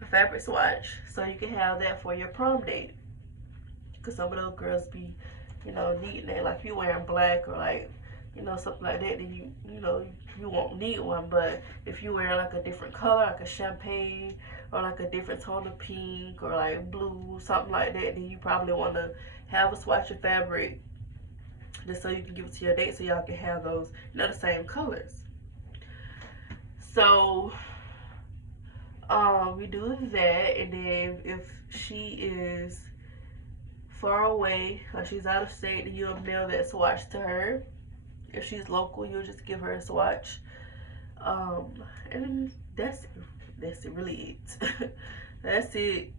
a fabric swatch, so you can have that for your prom date. Because some of those girls be, needing that. Like, if you're wearing black or like, something like that, then you won't need one. But if you wear like a different color, like a champagne, or like a different tone of pink, or like blue, something like that, then you probably want to have a swatch of fabric, just so you can give it to your date, so y'all can have those, the same colors. So we do that, and then if she is far away or she's out of state, then you'll mail that swatch to her. If she's local, you'll just give her a swatch. And that's really it. That's it.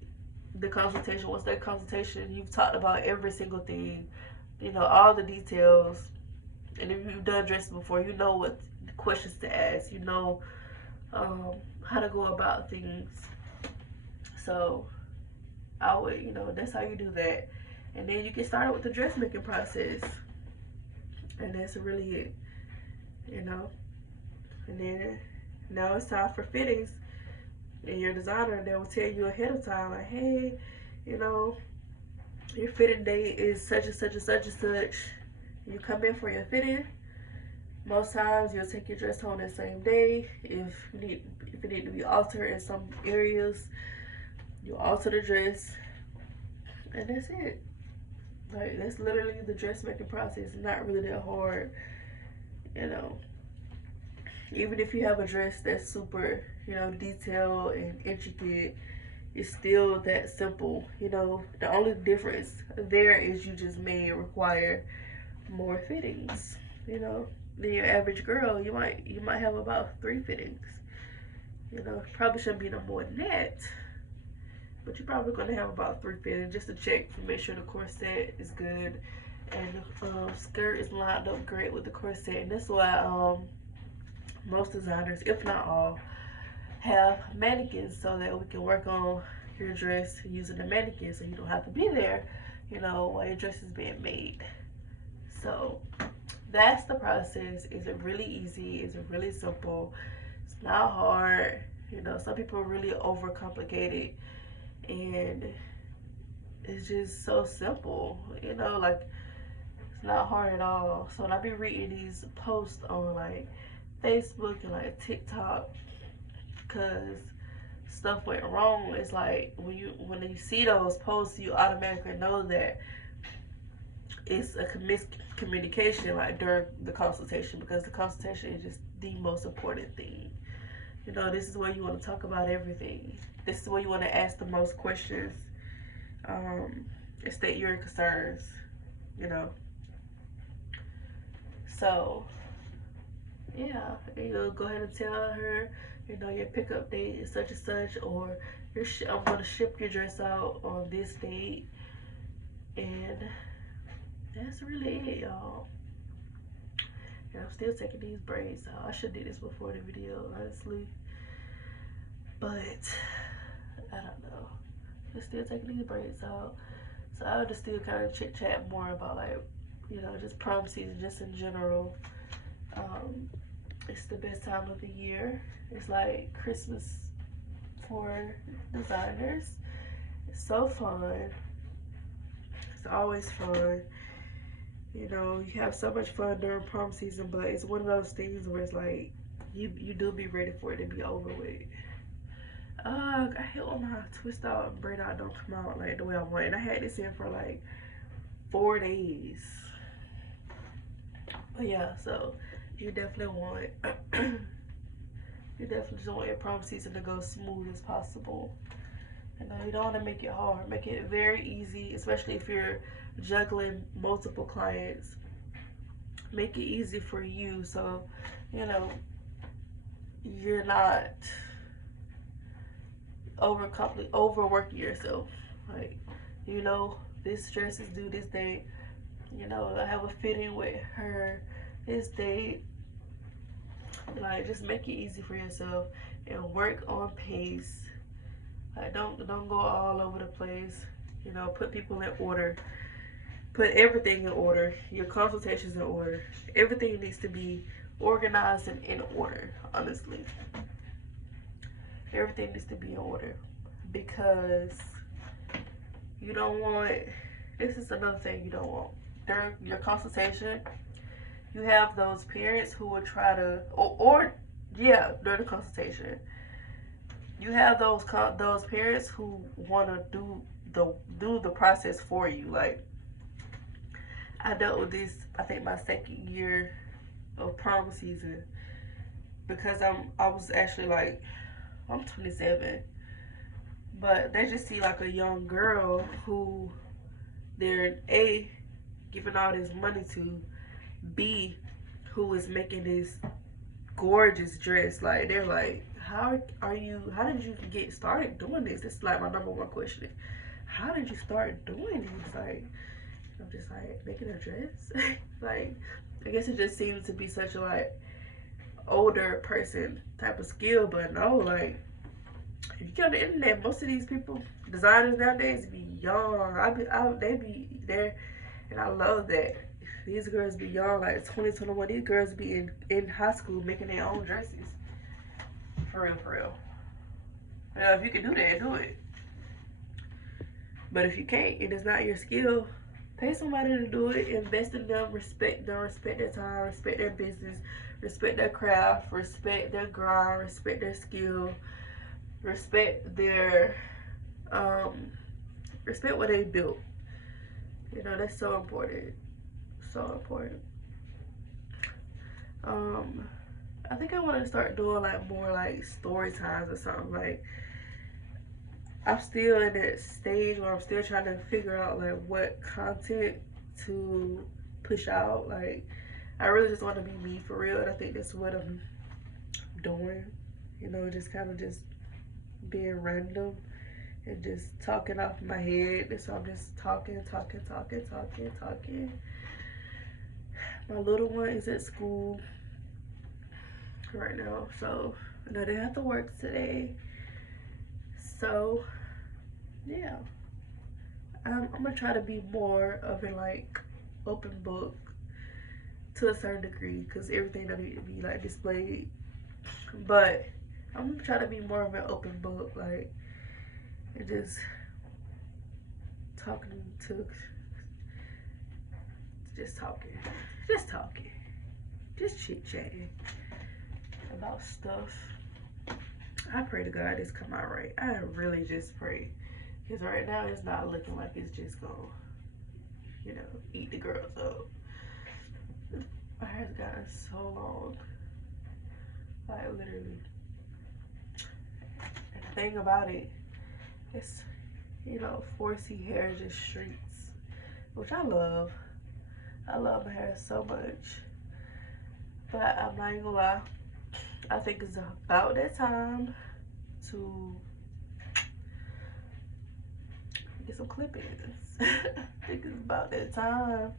The consultation. Once that consultation, you've talked about every single thing, all the details. And if you've done dresses before, you know what questions to ask. You know how to go about things. So I would, that's how you do that. And then you get started with the dressmaking process. And that's really it, you know. And then now it's time for fittings. And your designer, they will tell you ahead of time, like, hey, you know, your fitting date is such and such and such and such. You come in for your fitting. Most times you'll take your dress home that same day. If it need to be altered in some areas, you alter the dress, and that's it. Like, that's literally the dressmaking process. It's not really that hard, you know. Even if you have a dress that's super, you know, detailed and intricate, it's still that simple, you know. The only difference there is you just may require more fittings, you know. Than your average girl, you might have about 3 fittings. You know, probably shouldn't be no more than that. But you're probably gonna have about 3 fittings just to check to make sure the corset is good and the skirt is lined up great with the corset. And that's why most designers, if not all, have mannequins so that we can work on your dress using the mannequin, so you don't have to be there, you know, while your dress is being made. So that's the process. Is it really easy? Is it really simple? It's not hard. You know, some people really overcomplicate it, and it's just so simple. You know, like, it's not hard at all. So when I be reading these posts on like Facebook and like TikTok, cause stuff went wrong, it's like when you see those posts, you automatically know that it's a miscommunication, like during the consultation, because the consultation is just the most important thing. You know, this is where you want to talk about everything. This is where you want to ask the most questions, and state your concerns, you know. So yeah, you'll go ahead and tell her, you know, your pickup date is such and such, or I'm going to ship your dress out on this date. And that's really it, y'all. And I'm still taking these braids out. I should do this before the video, honestly. But I don't know. I'm still taking these braids out. So I would just still kind of chit chat more about, like, you know, just prom season, just in general. It's the best time of the year. It's like Christmas for designers. It's so fun. It's always fun. You know, you have so much fun during prom season, but it's one of those things where it's like you do be ready for it to be over with. I hate when my twist out and braid out don't come out like the way I want. And I had this in for like 4 days. But yeah, so you definitely want you definitely just want your prom season to go smooth as possible. You know, you don't want to make it hard. Make it very easy, especially if you're juggling multiple clients. Make it easy for you, so you know you're not overworking yourself. Like, you know, this dress is due this date. You know, I have a fitting with her this date. Like, just make it easy for yourself and work on pace. Like, don't go all over the place. You know, put people in order. Put everything in order. Your consultations in order. Everything needs to be organized and in order, honestly. Everything needs to be in order, because you don't want, this is another thing you don't want. During your consultation, you have those parents who will try to, during the consultation, you have those parents who want to do the process for you. Like, I dealt with this, I think, my 2nd year of prom season, because I was actually like, I'm 27, but they just see like a young girl who they're A, giving all this money to, B, who is making this gorgeous dress. Like, they're like, how did you get started doing this? This is like my number 1 question. How did you start doing this? Like, I'm just like, making a dress? Like, I guess it just seems to be such a like older person type of skill, but no, like, if you get on the internet, most of these people, designers nowadays, be young. They be there, and I love that. These girls be young, like 20, 21. These girls be in high school making their own dresses. For real, for real. You know, if you can do that, do it. But if you can't, and it's not your skill, pay somebody to do it. Invest in them, respect their time, respect their business, respect their craft, respect their grind, respect their skill, respect their respect what they built. You know, that's so important. So important. I think I want to start doing like more like story times or something. Like, I'm still in that stage where I'm still trying to figure out like what content to push out. Like, I really just want to be me for real, and I think that's what I'm doing. You know, just kind of just being random and just talking off my head. And so I'm just talking. My little one is at school right now, so I know they have to work today. So yeah, I'm gonna try to be more of a like open book to a certain degree, because everything don't need to be like displayed. But I'm gonna try to be more of an open book, like, and just talking, just chit chatting about stuff. I pray to God this come out right. I really just pray, because right now it's not looking like it's just gonna, you know, eat the girls up. My hair's gotten so long, like literally. And the thing about it, it's, you know, 4C hair just shrinks, which I love. I love my hair so much. But I'm not even gonna lie, I think it's about that time to get some clip-ins. I think it's about that time.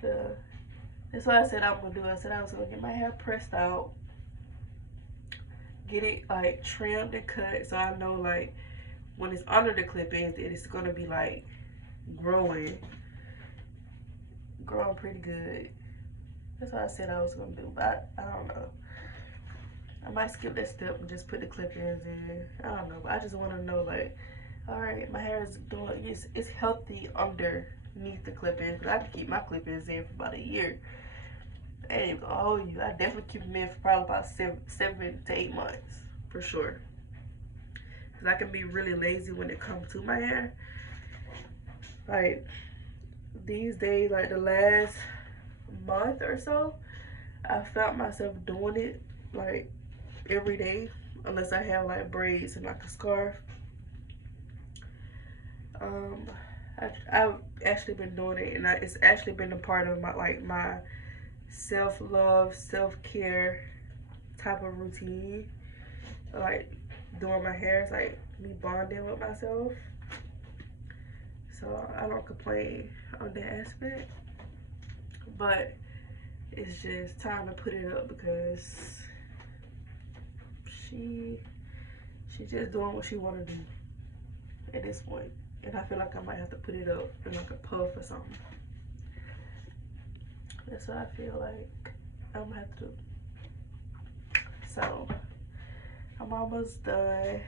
That's what I said I'm gonna do. I said I was gonna get my hair pressed out, get it like trimmed and cut, so I know like when it's under the clip-ins, it's gonna be like growing pretty good. That's what I said I was gonna do, but I don't know. I might skip that step and just put the clip-ins in. I don't know, but I just want to know, like, all right, my hair is doing, it's healthy underneath the clip-ins, because I can keep my clip-ins in for about a year. I ain't even gonna hold you. I definitely keep them in for probably about 7 to 8 months, for sure. Because I can be really lazy when it comes to my hair. Like, these days, like the last month or so, I found myself doing it like every day, unless I have like braids and like a scarf. I've actually been doing it, and it's actually been a part of my self-love, self-care type of routine. Like, doing my hair is like me bonding with myself, so I don't complain on that aspect. But it's just time to put it up, because she's just doing what she want to do at this point, and I feel like I might have to put it up in like a puff or something. That's what I feel like I'm gonna have to do. So I'm almost done.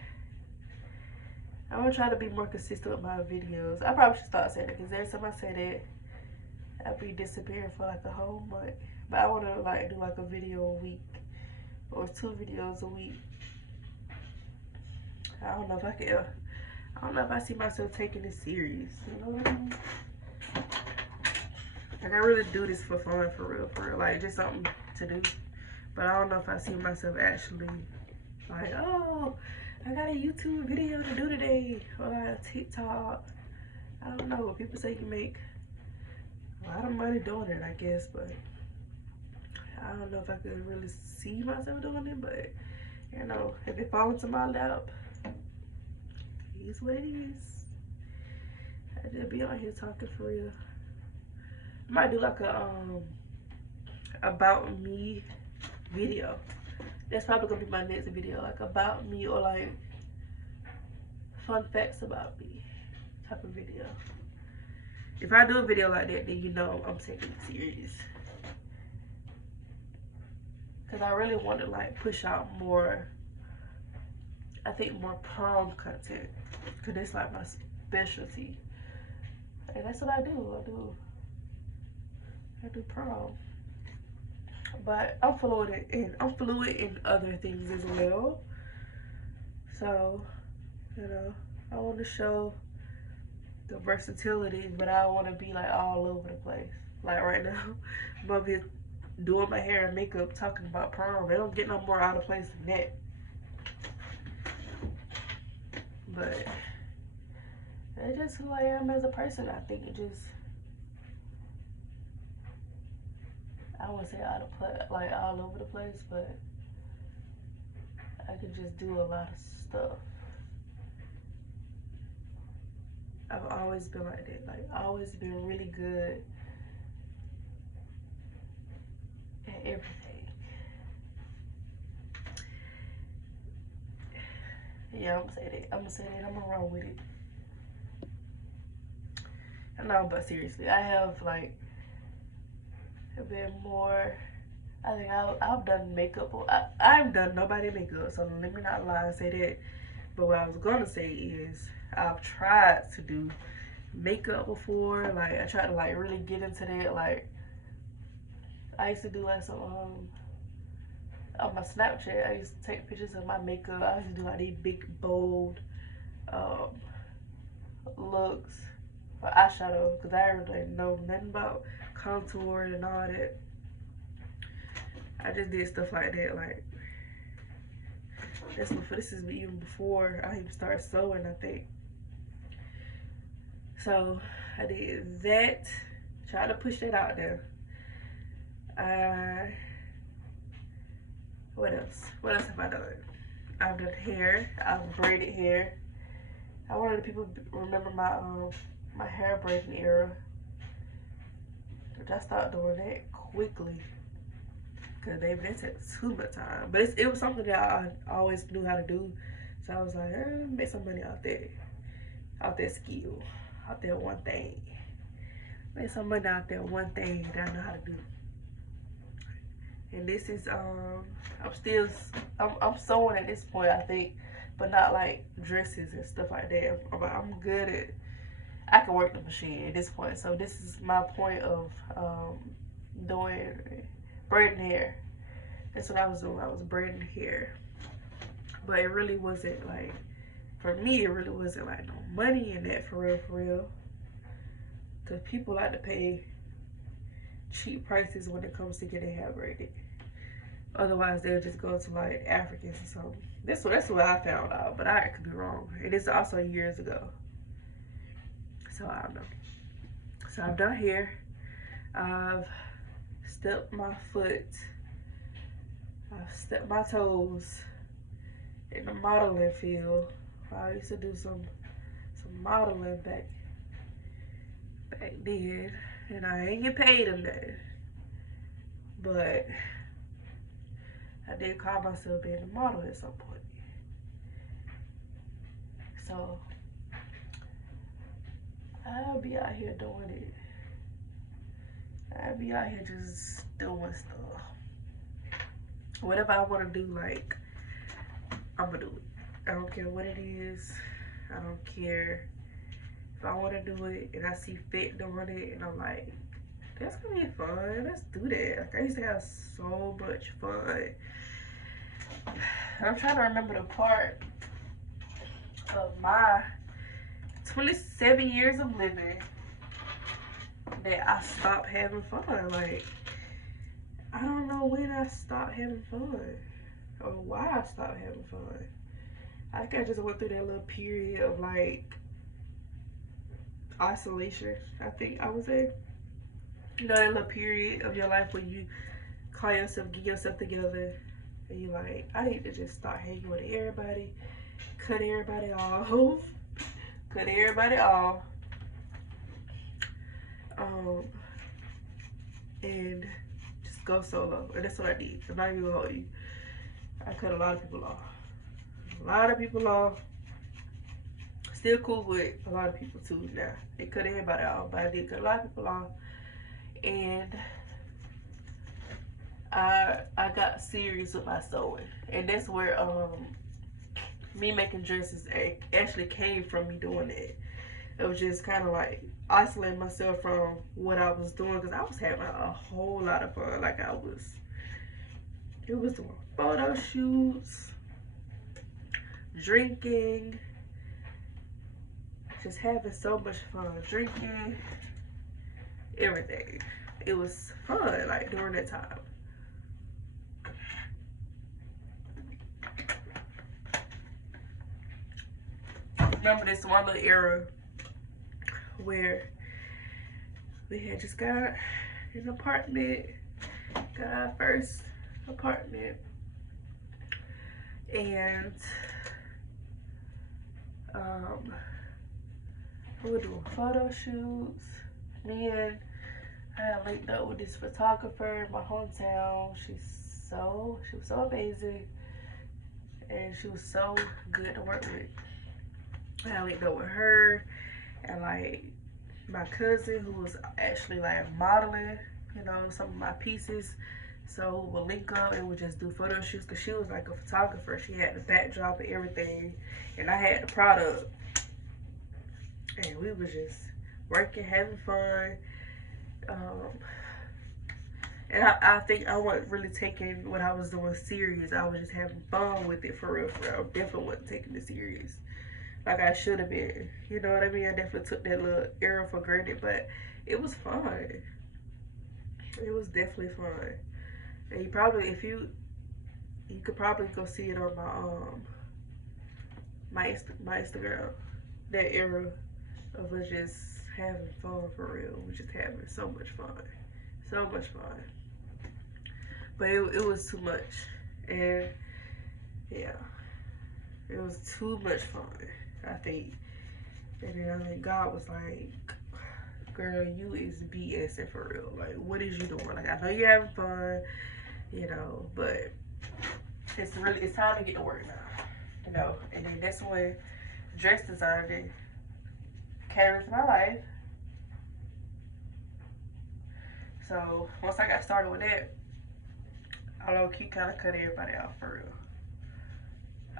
I'm gonna try to be more consistent with my videos. I probably should start saying that, because every time I say that, I'll be disappearing for like a whole month. But I want to like do like a video a week or 2 videos a week. I don't know if I can. I don't know if I see myself taking this serious. You know what I mean? Like, I really do this for fun, for real. Like, just something to do. But I don't know if I see myself actually like, oh, I got a YouTube video to do today, or like a TikTok. I don't know. People say you make a lot of money doing it, I guess, but I don't know if I could really see myself doing it. But, you know, if it falls into my lap, it is what it is. I just be on here talking for real. I might do like a about me video. That's probably gonna be my next video, like about me, or like fun facts about me type of video. If I do a video like that, then you know I'm taking it serious. Because I really want to like push out more, I think more prom content. Because it's like my specialty. And that's what I do. I do prom. But I'm fluid in other things as well. So, you know, I want to show the versatility, but I don't want to be like all over the place. Like right now, I'm gonna be doing my hair and makeup, talking about prom. They don't get no more out of place than that. But it's just who I am as a person. I think it just, I wouldn't say out of place, like all over the place, but I could just do a lot of stuff. I've always been like that. Like, always been really good at everything. Yeah, I'm gonna say that. I'm gonna run with it. No, but seriously, I have like a bit more. I think I've done makeup. I've done nobody makeup, so let me not lie and say that. But what I was gonna say is I've tried to do makeup before. Like, I tried to like really get into that. Like, I used to do like some on my Snapchat. I used to take pictures of my makeup. I used to do like these big bold looks for eyeshadow, because I really know nothing about contour and all that. I just did stuff like that. Like, this is even before I even started sewing, I think. So I did that. Tried to push that out there. What else? What else have I done? I've done hair. I've braided hair. I wanted people to remember my hair braiding era. But I started doing that quickly, because baby, that took too much time. But it was something that I always knew how to do. So I was like, make some money out that skill, out that one thing. Make some money out that one thing that I know how to do. And this is I'm sewing at this point, I think, but not like dresses and stuff like that. I'm good at, I can work the machine at this point. So this is my point of doing braiding hair. That's what I was doing. I was braiding hair. But it really wasn't like, for me, it really wasn't like no money in that, for real. Because people like to pay cheap prices when it comes to getting hair braided. Otherwise, they'll just go to like Africans or something. That's what I found out, but I could be wrong. It is also years ago. So I don't know. So I've done hair. I've stepped my foot. I've stepped my toes in the modeling field. I used to do some modeling back then, and I ain't get paid in that. But I did call myself being a model at some point. So I'll be out here doing it. I'll be out here just doing stuff. Whatever I want to do, like, I'm gonna do it. I don't care what it is. I don't care if I want to do it and I see fit doing it and I'm like, that's gonna be fun. Let's do that. Like, I used to have so much fun. I'm trying to remember the part of my 27 years of living that I stopped having fun. Like, I don't know when I stopped having fun or why I stopped having fun. I think I just went through that little period of like isolation. I think I was in, you know, that little period of your life where you call yourself, get yourself together, and you like, I need to just start hanging with everybody, cut everybody off, and just go solo. And that's what I did. I'm not even gonna hold you. I cut a lot of people off. Still cool with a lot of people too now. It cut everybody off, but I did cut a lot of people off. And I got serious with my sewing. And that's where me making dresses actually came from, me doing it. It was just kind of like isolating myself from what I was doing, because I was having a whole lot of fun. Like it was doing photo shoots, drinking, just having so much fun, drinking, everything. It was fun, like, during that time. Remember this one little era where we had just got an apartment, got our first apartment, and we were doing photo shoots. Me and I had linked up with this photographer in my hometown. She was so amazing, and she was so good to work with. I linked up with her and like my cousin, who was actually like modeling, you know, some of my pieces. So we'll link up and we'll just do photo shoots, because she was like a photographer. She had the backdrop and everything, and I had the product. And we was just working, having fun. And I think I wasn't really taking what I was doing serious. I was just having fun with it, for real, for real. I definitely wasn't taking it serious like I should have been. You know what I mean? I definitely took that little era for granted, but it was fun. It was definitely fun. And you probably, you could probably go see it on my Instagram. That era of us just having fun, for real. We just having so much fun. So much fun. But it was too much. And yeah, it was too much fun, I think. And then I think God was like, girl, you is BSing for real. Like, what is you doing? Like, I know you're having fun, you know, but it's time to get to work now, you know. And then that's when dress designing came into my life. So once I got started with that, I low-key kind of cut everybody out, for real.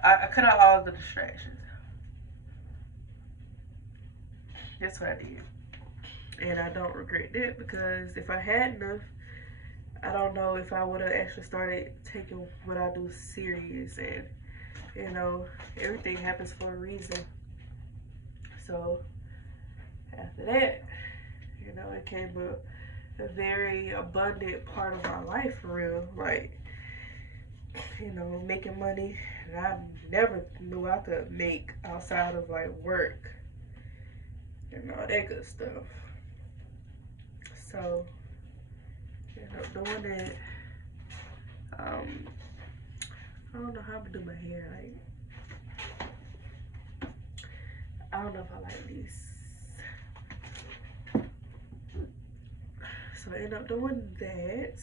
I cut out all the distractions. That's what I did. And I don't regret that, because if I hadn't have, I don't know if I would have actually started taking what I do serious. And, you know, everything happens for a reason. So after that, you know, it came a very abundant part of my life, for real. Like, you know, making money that I never knew I could make outside of like work and all that good stuff. So, you know, doing that, I don't know how I'm gonna do my hair. Like, I don't know if I like this. So I end up doing that.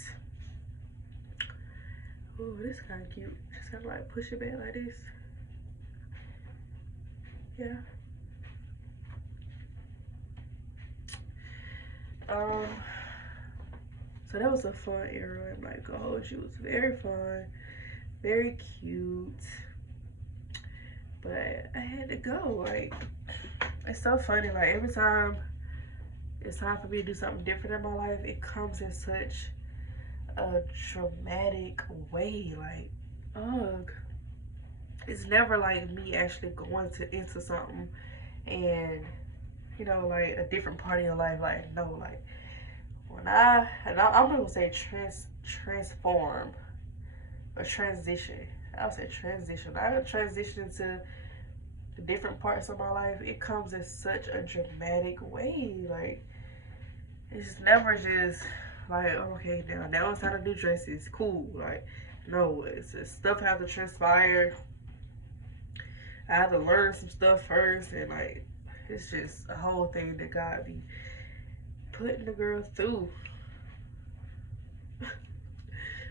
Ooh, this is kind of cute. Just kind of like push it back like this. Yeah. So that was a fun era. I'm like, oh, she was very fun, very cute. But I had to go. Like, it's so funny. Like, every time it's time for me to do something different in my life, it comes in such a dramatic way. Like, ugh. It's never like me actually going into something and, you know, like a different part of your life. Like, no, like when I'm not gonna say transform or transition. I would say transition. I would transition to the different parts of my life. It comes in such a dramatic way. Like, it's never just like, okay, now it's time to do dresses. Cool. Like, no, it's just stuff has to transpire. I had to learn some stuff first, and like, it's just a whole thing that God be putting the girl through.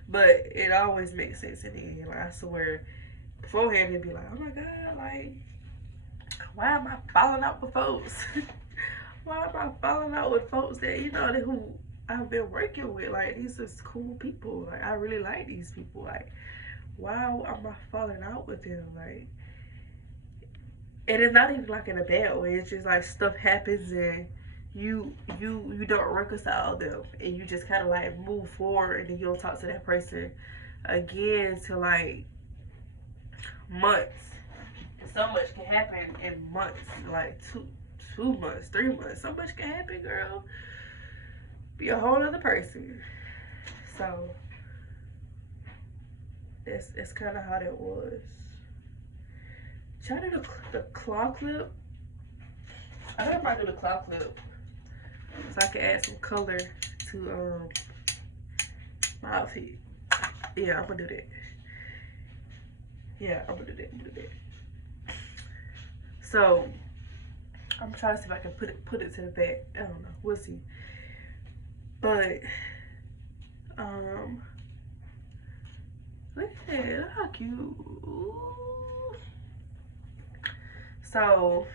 But it always makes sense in the end. Like, I swear, beforehand it'd be like, oh my God, like, Why am I falling out with folks? Why am I falling out with folks that, you know, that who I've been working with? Like, these are cool people. Like, I really like these people. Like, why am I falling out with them? Like, and it's not even like in a bad way. It's just like stuff happens and you don't reconcile them and you just kind of like move forward and then you don't talk to that person again till like months. So much can happen in months, like 2 months, 3 months. So much can happen, girl. Be a whole other person. So that's kind of how that was. Try to do the claw clip. I don't know if I do the claw clip so I can add some color to my outfit. Yeah, I'm gonna do that. Yeah, I'm gonna do that. So I'm trying to see if I can put it to the back. I don't know. We'll see. But look at that. Look how cute. Ooh. So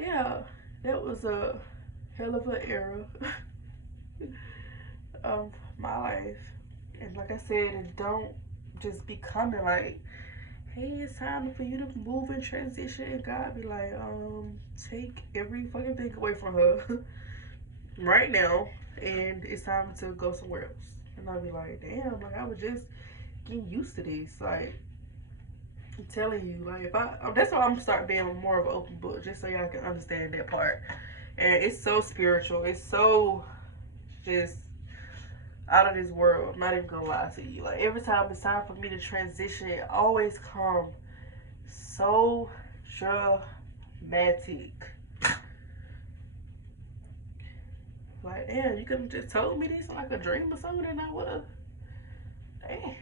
yeah, that was a hell of an era of my life. And like I said, it don't just be coming like, hey, it's time for you to move and transition. And God be like, take every fucking thing away from her right now, and it's time to go somewhere else. And I'll be like, damn, like I was just getting used to this. Like, I'm telling you, like if that's why I'm gonna start being more of an open book, just so y'all can understand that part. And it's so spiritual. It's so just out of this world. I'm not even gonna lie to you. Like every time it's time for me to transition, it always come so dramatic. Like, damn, you could have just told me this like a dream or something, and I would have. Damn.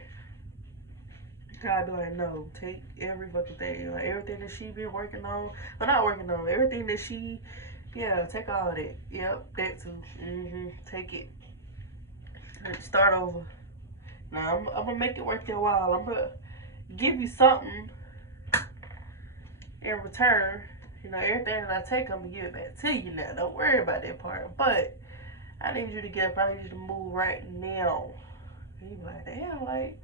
I'd be like, no, take every fucking thing. Like, everything that she been working on. Well, not working on. Everything that she, yeah, take all of that. Yep, that too. Take it. And start over. Now, I'm going to make it worth your while. I'm going to give you something in return. You know, everything that I take, I'm going to give it back to you now. Don't worry about that part. But I need you to get up. I need you to move right now. And you be like, damn, like,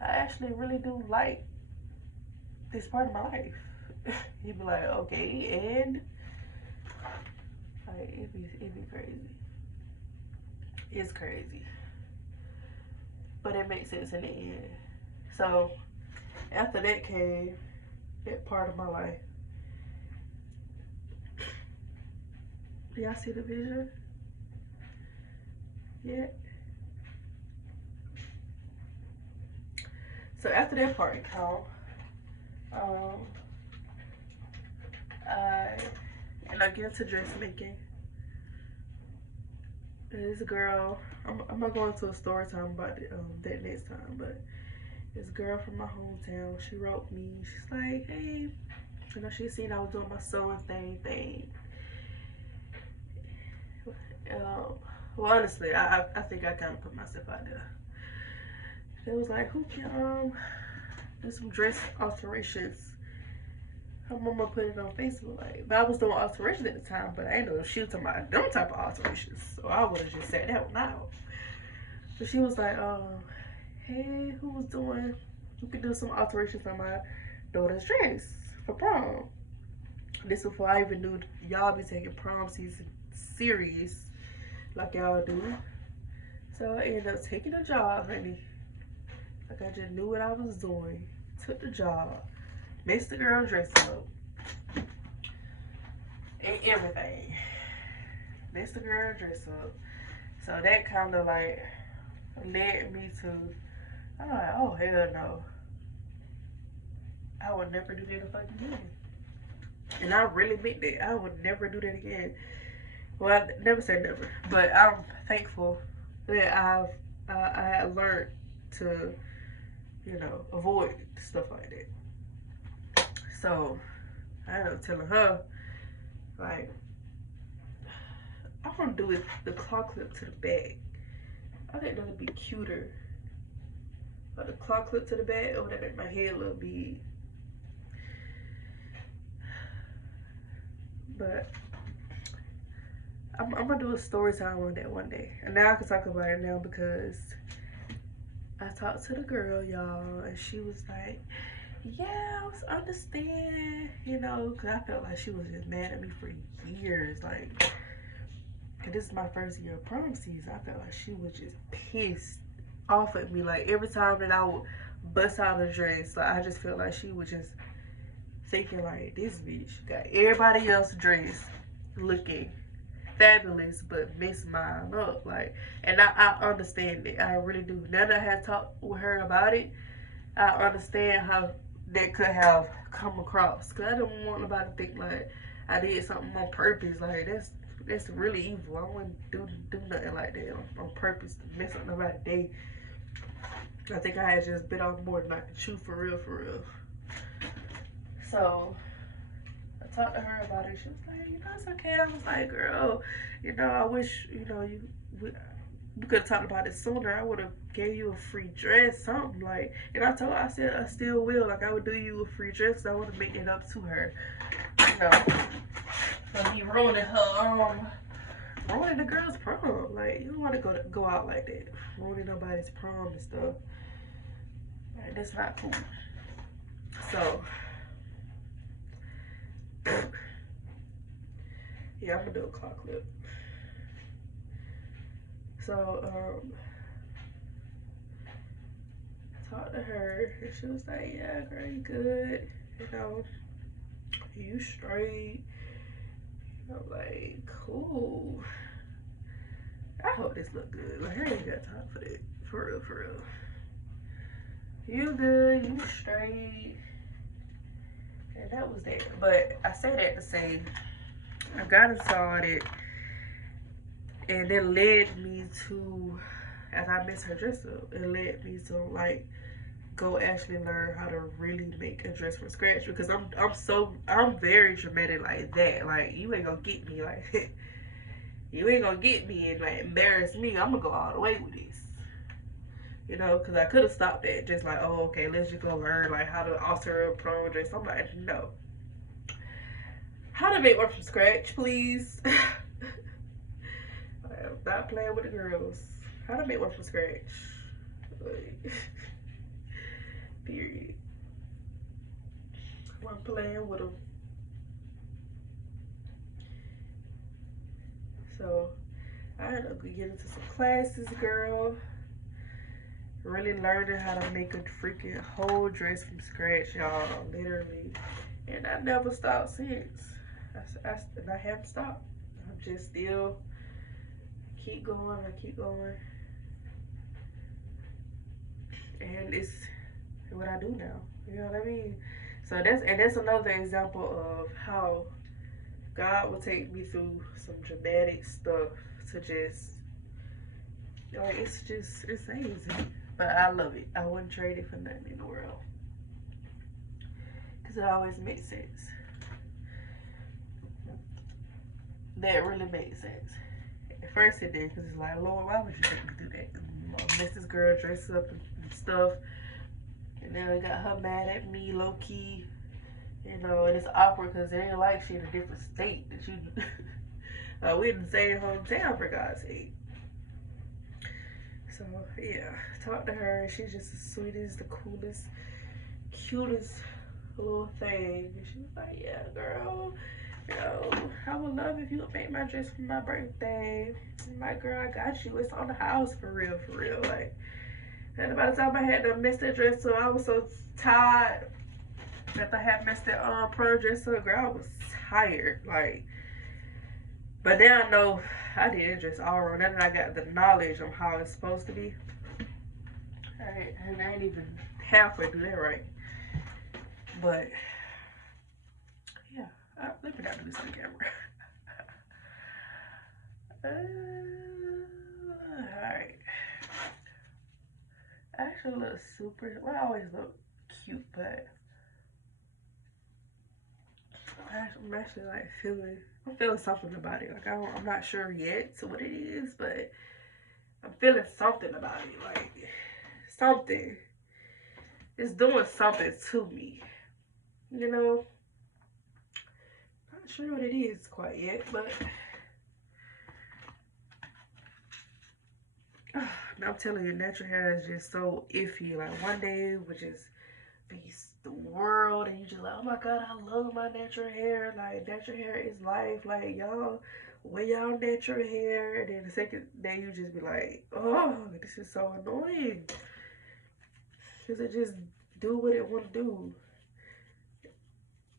I actually really do like this part of my life. He'd be like, okay, and like it'd be crazy. It's crazy. But it makes sense in the end. So after that came that part of my life. Do y'all see the vision? Yeah. So after that part come, I get into dressmaking. And this girl, I'm not going to a story time about that next time, but this girl from my hometown, she wrote me. She's like, hey, you know, she seen I was doing my sewing thing. Well, honestly, I think I kind of put myself out there. It was like, who can do some dress alterations? Her mama put it on Facebook, like, but I was doing alterations at the time, but I didn't know she was talking about them type of alterations, so I would have just said that one out. So she was like, hey, who could do some alterations on my daughter's dress for prom? This was before I even knew y'all be taking prom season serious like y'all do. So I ended up taking a job, honey. Like I just knew what I was doing. Took the job. Mixed the girl dress up. And everything. Mixed the girl dress up. So that kind of like led me to, I'm like, oh hell no. I would never do that if I again. And I really meant that. I would never do that again. Well, I never say never. But I'm thankful that I had learned to, you know, avoid stuff like that. So I ended up telling her, like, I want to do it the claw clip to the back. I think that would be cuter. But the claw clip to the back, oh, that make my head look big. But I'm gonna do a story time on that one day. And now I can talk about it now because I talked to the girl, y'all, and she was like, yeah, I was understand, you know, because I felt like she was just mad at me for years. Like, cause this is my first year of prom season. I felt like she was just pissed off at me. Like, every time that I would bust out a dress, like, I just felt like she was just thinking, like, this bitch got everybody else dressed looking fabulous, but miss mine up. Like, and I understand it. I really do. Now that I have talked with her about it, I understand how that could have come across. Cause I don't want nobody to think like I did something on purpose. Like that's really evil. I wouldn't do nothing like that on purpose to mess up nobody's day. I think I had just bit off more than I could chew for real, for real. So I talked to her about it. She was like, you know, it's okay. I was like, girl, you know, I wish, you know, we could have talked about it sooner. I would have gave you a free dress, something like. And I told her, I said I still will. Like I would do you a free dress. I would have made it up to her. You know, for me ruining ruining the girl's prom. Like you don't want to go out like that, ruining nobody's prom and stuff. Like that's not cool. So yeah, I'm gonna do a clock clip. So I talked to her and she was like, yeah, girl, you good, you know, you straight. I'm like, cool. I hope this look good. Like, I ain't got time for that. For real, for real. You good, you straight. And that was that. But I say that to say, I got inside and it led me to, as I messed her dress up, it led me to like go actually learn how to really make a dress from scratch because I'm very dramatic like that. Like you ain't gonna get me like you ain't gonna get me and like embarrass me. I'm gonna go all the way with this. You know, because I could have stopped at just like, oh, okay, let's just go learn like how to alter a prom dress. I'm like, no. How to make one from scratch, please. I'm not playing with the girls. How to make one from scratch. Like, period. I'm playing with them. So, I had to get into some classes, girl. Really learning how to make a freaking whole dress from scratch, y'all. Literally. And I never stopped since. And I haven't stopped. I'm just still keep going. I keep going. And it's what I do now. You know what I mean? So that's another example of how God will take me through some dramatic stuff to just like it's amazing. But I love it. I wouldn't trade it for nothing in the world. Because it always makes sense. That really makes sense. At first it did, because it's like, Lord, why would you make me do that? Miss this girl dress up and stuff. And then I got her mad at me, low key. You know, and it's awkward because it ain't like she in a different state that you. We in the same hometown, for God's sake. So yeah, talk to her. She's just the sweetest, the coolest, cutest little thing. And she was like, "Yeah, girl, you know, I would love if you would make my dress for my birthday." I'm like, "Girl, I got you. It's on the house for real, for real." Like, and by the time I had to mess that dress up, I was so tired. After I had messed that prom dress up, girl, I was tired. Like, but now I know I did just all wrong. Now that I got the knowledge of how it's supposed to be. Alright, and I ain't even halfway through that right. But yeah, let me not do this on camera. Alright. I actually look super, well, I always look cute, but I'm actually like I'm feeling something about it. Like I'm not sure yet what it is, but I'm feeling something about it. Like something. It's doing something to me. You know? Not sure what it is quite yet, but I'm telling you, natural hair is just so iffy. Like one day would just be the world, and you just like, oh my god, I love my natural hair. Like natural hair is life. Like y'all, wear y'all natural hair, and then the second day you just be like, oh, this is so annoying. Cause it just do what it want to do,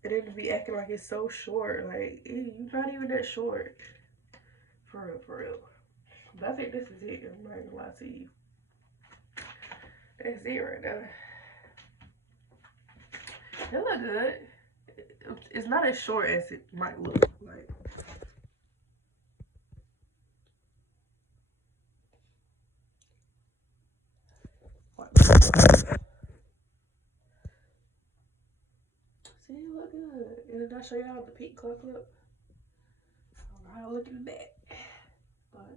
and then to be acting like it's so short. Like you're not even that short. For real, for real. But I think this is it. I'm not gonna lie to you. That's it right now. It look good. It's not as short as it might look like. See, it look good. And then I show y'all the pink color clip. I don't know how to look in the back. But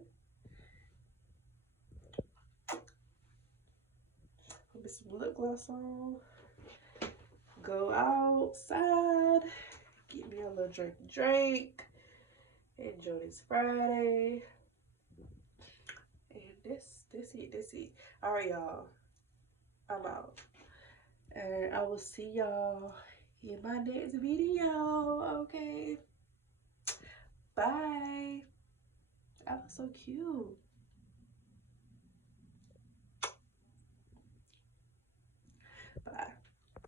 put some lip gloss on. Go outside. Get me a little drink. Enjoy this Friday. And this it. Alright, y'all. I'm out. And I will see y'all in my next video. Okay. Bye. That was so cute.